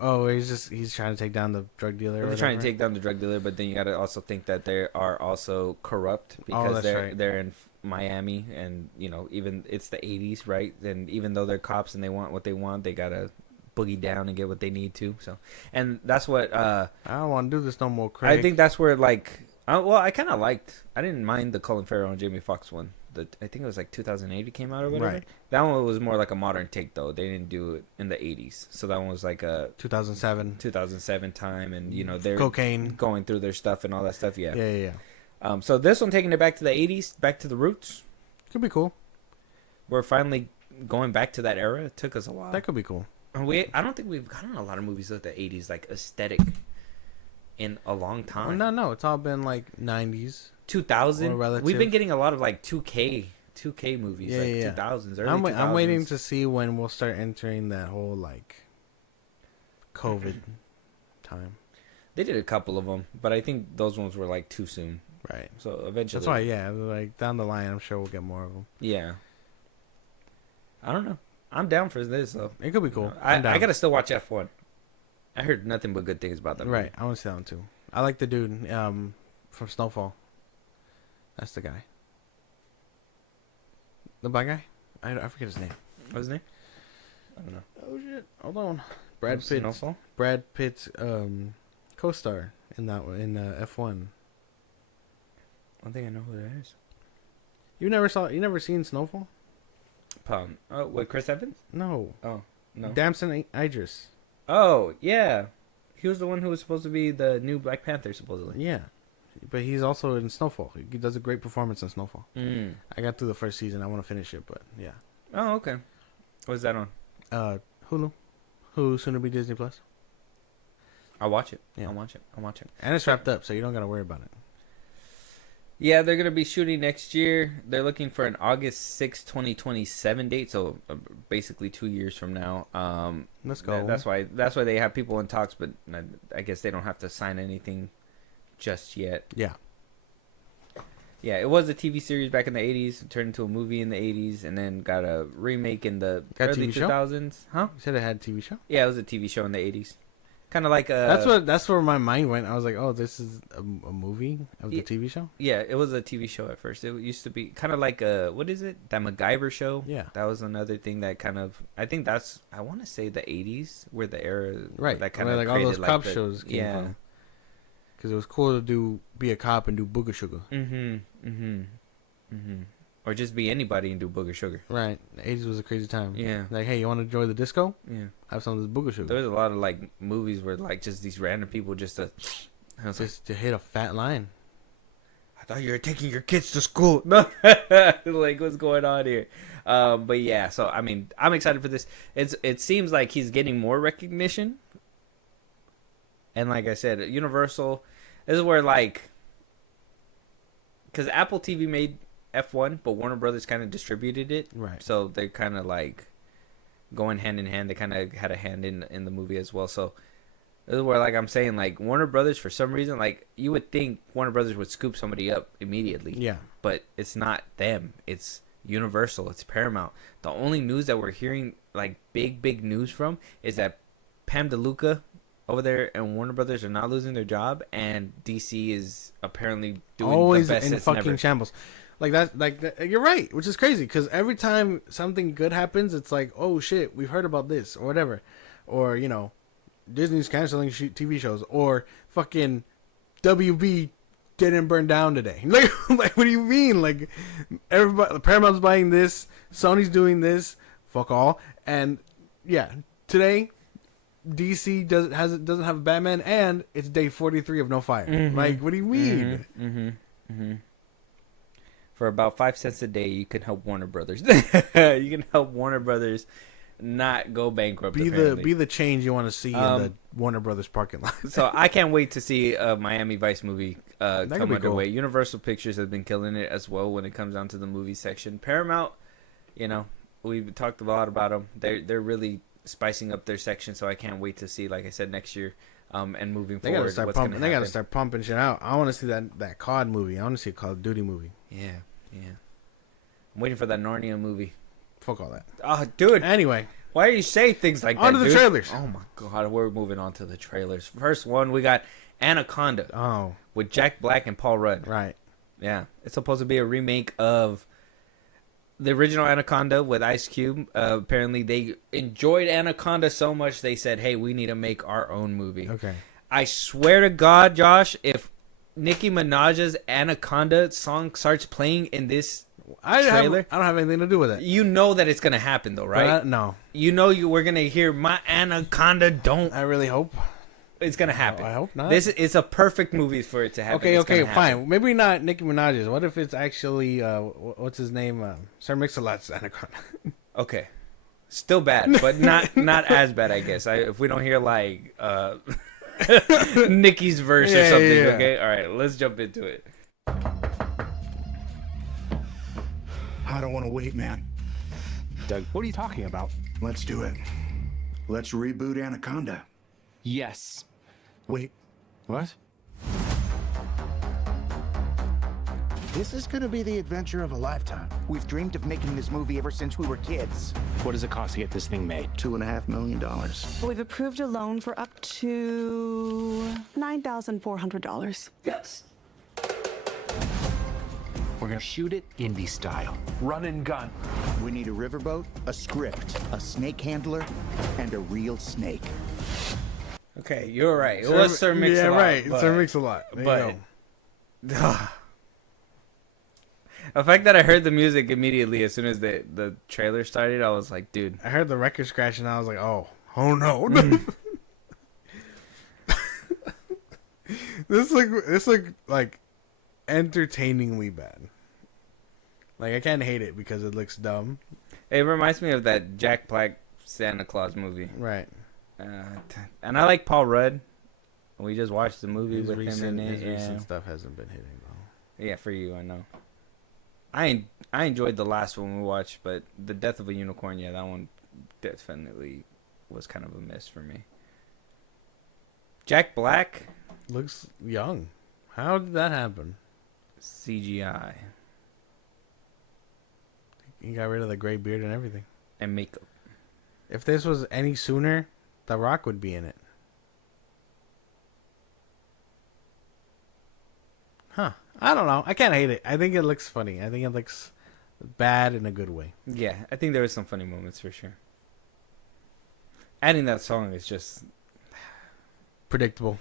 Oh, he's trying to take down the drug dealer. They're trying to take down the drug dealer, but then you got to also think that they are also corrupt because they're in Miami, and even it's the '80s, right? And even though they're cops and they want what they want, they gotta boogie down and get what they need to. So, and that's what I don't want to do this no more, Craig. I think that's where I kind of liked. I didn't mind the Colin Farrell and Jamie Foxx one. I think it was like 2008 it came out or whatever. Right. That one was more like a modern take though. They didn't do it in the 80s. So that one was like a 2007 time, and they're cocaine going through their stuff and all that stuff. Yeah. Yeah. So this one taking it back to the 80s, back to the roots. Could be cool. We're finally going back to that era. It took us a while. That could be cool. I don't think we've gotten a lot of movies with the 80s like aesthetic in a long time. No, it's all been like 90s. 2000. We've been getting a lot of like 2K movies, yeah, like yeah. 2000s. Early I'm 2000s. waiting to see when we'll start entering that whole like COVID time. They did a couple of them, but I think those ones were like too soon. Right. So eventually. That's why, yeah. Like down the line, I'm sure we'll get more of them. Yeah. I don't know. I'm down for this though. It could be cool. I gotta still watch F1. I heard nothing but good things about that. Right. I want to see that one too. I like the dude from Snowfall. That's the guy. The black guy? I forget his name. What's his name? I don't know. Oh shit! Hold on. Brad Pitt. Snowfall? Brad Pitt's co-star in that one, in F1. I don't think I know who that is. You never seen Snowfall? Oh, what, Chris Evans? No. Oh, no. Damson Idris. Oh, yeah. He was the one who was supposed to be the new Black Panther, supposedly. Yeah. But he's also in Snowfall. He does a great performance in Snowfall. I got through the first season. I want to finish it, but yeah. Oh, okay. What's that on? Hulu. Hulu, soon to be Disney Plus. I'll watch it. Yeah. I'll watch it. And it's wrapped up, so you don't got to worry about it. Yeah, they're going to be shooting next year. They're looking for an August 6, 2027 date, so basically 2 years from now. Let's go. That's why they have people in talks, but I guess they don't have to sign anything just yet. Yeah. Yeah, it was a TV series back in the 80s, turned into a movie in the 80s, and then got a remake in the early 2000s. Huh? You said it had a TV show? Yeah, it was a TV show in the 80s. Kind of like a... That's where my mind went. I was like, oh, this is a movie of the TV show? Yeah, it was a TV show at first. It used to be kind of like what is it? That MacGyver show? Yeah. That was another thing that kind of... I think that's... I want to say the 80s were the era... Right. That kind of like all those cop shows came from. Because it was cool to be a cop and do Booger Sugar. Or just be anybody and do Booger Sugar. Right. The 80s was a crazy time. Yeah. Like, hey, you want to enjoy the disco? Yeah. Have some of this Booger Sugar. There was a lot of like movies where like just these random people just to hit a fat line. I thought you were taking your kids to school. No, like what's going on here? But yeah, so I mean, I'm excited for this. It seems like he's getting more recognition, and like I said, Universal. This is where like, because Apple TV made F1, but Warner Brothers kind of distributed it. Right. So they're kind of like going hand in hand. They kind of had a hand in the movie as well. So this is where like I'm saying like Warner Brothers, for some reason, like you would think Warner Brothers would scoop somebody up immediately. Yeah. But it's not them. It's Universal. It's Paramount. The only news that we're hearing, like big news from, is that Pam DeLuca over there and Warner Brothers are not losing their job, and DC is apparently doing always the best in it's fucking never. shambles. You're right, which is crazy because every time something good happens, it's like, oh shit, we've heard about this or whatever, or Disney's canceling TV shows, or fucking WB didn't burn down today. Like what do you mean? Like everybody, Paramount's buying this, Sony's doing this, fuck all, and yeah, today DC doesn't have a Batman, and it's day 43 of no fire. Mm-hmm. Like what do you mean? Mm-hmm. Mm-hmm. For about 5 cents a day, you can help Warner Brothers. You can help Warner Brothers not go bankrupt. Be the change you want to see in the Warner Brothers parking lot. So I can't wait to see a Miami Vice movie come be underway. cool. Universal Pictures has been killing it as well when it comes down to the movie section. Paramount, we've talked a lot about them. They're really spicing up their section, so I can't wait to see, like I said, next year and moving They forward. gotta start pumping. They gotta start pumping shit out. I want to see that COD movie. I want to see a Call of Duty movie. Yeah. I'm waiting for that Narnia movie. Fuck all that. Oh, dude. Anyway, Why do you say things like that, on to the dude? trailers. Oh my god, we're moving on to the trailers. First one, we got Anaconda Oh, with Jack Black and Paul Rudd. right. Yeah, it's supposed to be a remake of the original Anaconda with Ice Cube. Apparently, they enjoyed Anaconda so much they said, "Hey, we need to make our own movie." Okay. I swear to God, Josh, if Nicki Minaj's Anaconda song starts playing in this trailer, I don't have anything to do with it. you know that it's gonna happen, though, right? No. We're gonna hear "My Anaconda Don't." I really hope. It's gonna happen. I hope not. This is a perfect movie for it to happen. Okay, It's gonna happen. fine. Maybe not Nicki Minaj's. What if it's actually what's his name? Sir Mix-a-Lot's Anaconda. Okay, still bad, but not as bad, I guess. If we don't hear like Nicki's verse or something. Yeah. Okay, all right, let's jump into it. I don't want to wait, man. Doug, what are you talking about? Let's do it. Let's reboot Anaconda. Yes. Wait, What? this is going to be the adventure of a lifetime. We've dreamed of making this movie ever since we were kids. What does it cost to get this thing made? $2.5 million. We've approved a loan for up to $9,400. Yes. We're gonna shoot it indie style. Run and gun. We need a riverboat, a script, a snake handler, and a real snake. Okay, you're right. It was Sir Mix-a-Lot. Yeah, right. But, Sir Mix-a-Lot. There you but go. the fact that I heard the music immediately as soon as the trailer started, I was like, dude. I heard the record scratch and I was like, oh no. This look like entertainingly bad. Like I can't hate it because it looks dumb. It reminds me of that Jack Black Santa Claus movie. Right. And I like Paul Rudd. We just watched the movie His with him in it. his Yeah. recent stuff hasn't been hitting though. Yeah, for you, I know. I enjoyed the last one we watched, but The Death of a Unicorn, yeah, that one definitely was kind of a miss for me. Jack Black, Looks young. How did that happen? CGI, He got rid of the gray beard and everything. and makeup. If this was any sooner, The Rock would be in it. Huh. I don't know. I can't hate it. I think it looks funny. I think it looks bad in a good way. Yeah, I think there was some funny moments for sure. Adding that song is just Predictable.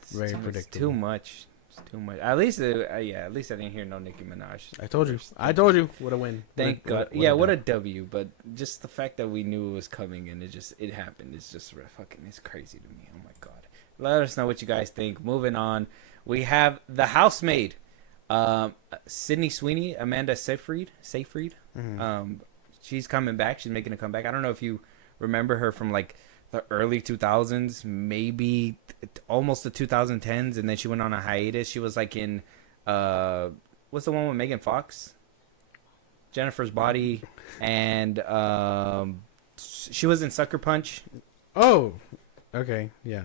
it's Very too- it's predictable. too much. It's too much. At least, at least I didn't hear no Nicki Minaj. I told you. I told you. What a win. Thank God. Yeah, what a W. But just the fact that we knew it was coming and it happened. It's just it's crazy to me. Oh my God. Let us know what you guys think. Moving on, we have The Housemaid. Sydney Sweeney, Amanda Seyfried. Mhm. She's coming back. She's making a comeback. I don't know if you remember her from like the early 2000s, maybe almost the 2010s, and then she went on a hiatus. She was like in what's the one with Megan Fox? Jennifer's Body, and she was in Sucker Punch. Oh. Okay. Yeah.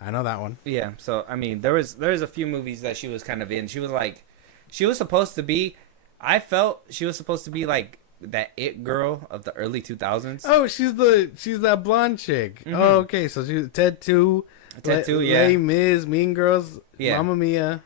I know that one. Yeah, so I mean, there was a few movies that she was kind of in. She was supposed to be. I felt she was supposed to be like that it girl of the early 2000s. Oh, she's that blonde chick. Mhm. Oh, okay. So she's Ted 2. Ted 2, yeah. Les Mis, Mean Girls, Yeah. Mamma Mia.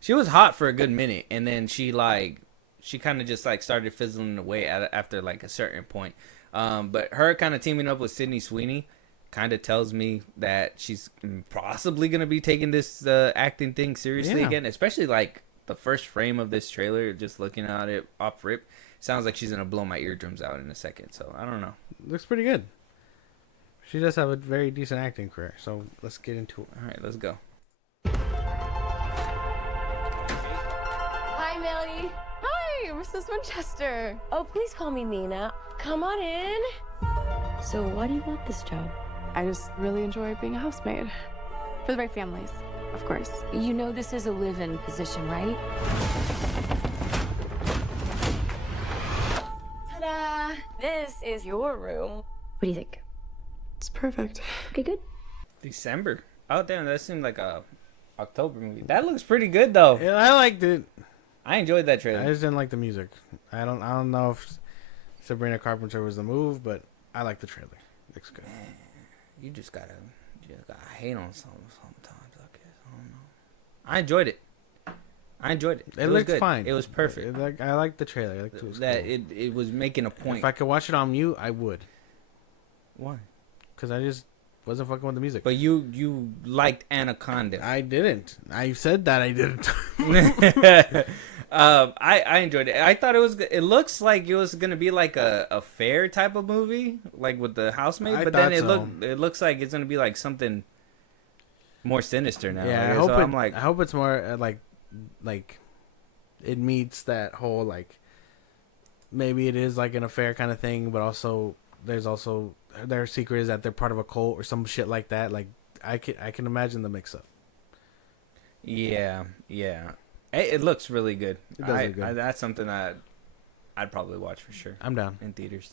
She was hot for a good minute, and then she kind of just like started fizzling away after like a certain point. But her kind of teaming up with Sydney Sweeney kind of tells me that she's possibly gonna be taking this acting thing seriously again, especially like the first frame of this trailer. Just looking at it off rip, sounds like she's gonna blow my eardrums out in a second. So I don't know. Looks pretty good. She does have a very decent acting career. So let's get into it. All right, let's go. Hi, Melody. Hi, Mrs. Winchester. Oh, please call me Nina. Come on in. So why do you want this job? I just really enjoy being a housemaid. For the right families, of course. You know this is a live-in position, right? Ta-da! This is your room. What do you think? It's perfect. Okay, good. December. Oh damn, that seemed like a October movie. That looks pretty good though. Yeah, I liked it. I enjoyed that trailer. I just didn't like the music. I don't know if Sabrina Carpenter was the move, but I like the trailer. Looks good. You just gotta hate on something sometimes. I guess I don't know. I enjoyed it. It was looked good. fine. It was perfect. I liked the trailer. I liked it was cool. It was making a point. If I could watch it on mute, I would. Why? Because I just wasn't fucking with the music. But you liked Anaconda. I didn't. I said that I didn't. I enjoyed it. I thought it looks like it was gonna be like a fair type of movie, like with the housemaid. But then it looks like it's gonna be like something more sinister now. Yeah, I hope it's more like it meets that whole like maybe it is like an affair kind of thing, but also their secret is that they're part of a cult or some shit like that. Like I can imagine the mix up. Yeah. It looks really good. It does look good. That's something that I'd probably watch for sure. I'm down. In theaters.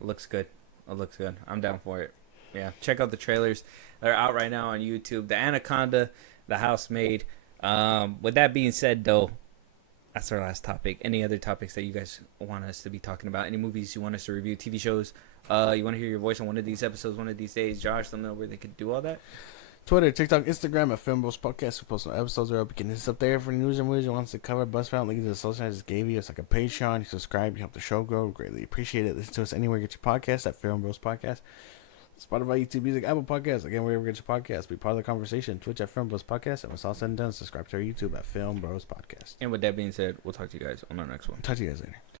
It looks good. I'm down for it. Yeah. Check out the trailers. They're out right now on YouTube. The Anaconda, The Housemaid. With that being said, though, that's our last topic. Any other topics that you guys want us to be talking about? Any movies you want us to review? TV shows? You want to hear your voice on one of these episodes one of these days? Josh, let them know where they could do all that. Twitter, TikTok, Instagram at FIlmBros Podcast. We post no episodes are up. You can hit us up there for news and movies you want us to cover. Buzzsprout, link to the social I just gave you. It's like a Patreon. You subscribe, you help the show grow. We greatly appreciate it. Listen to us anywhere you get your podcast at FIlmBros Podcast. Spotify, YouTube Music, Apple Podcasts. Again, wherever you get your podcast. Be part of the conversation. Twitch at FIlmBros Podcast. And when it's all said and done, subscribe to our YouTube at FIlmBros Podcast. And with that being said, we'll talk to you guys on our next one. Talk to you guys later.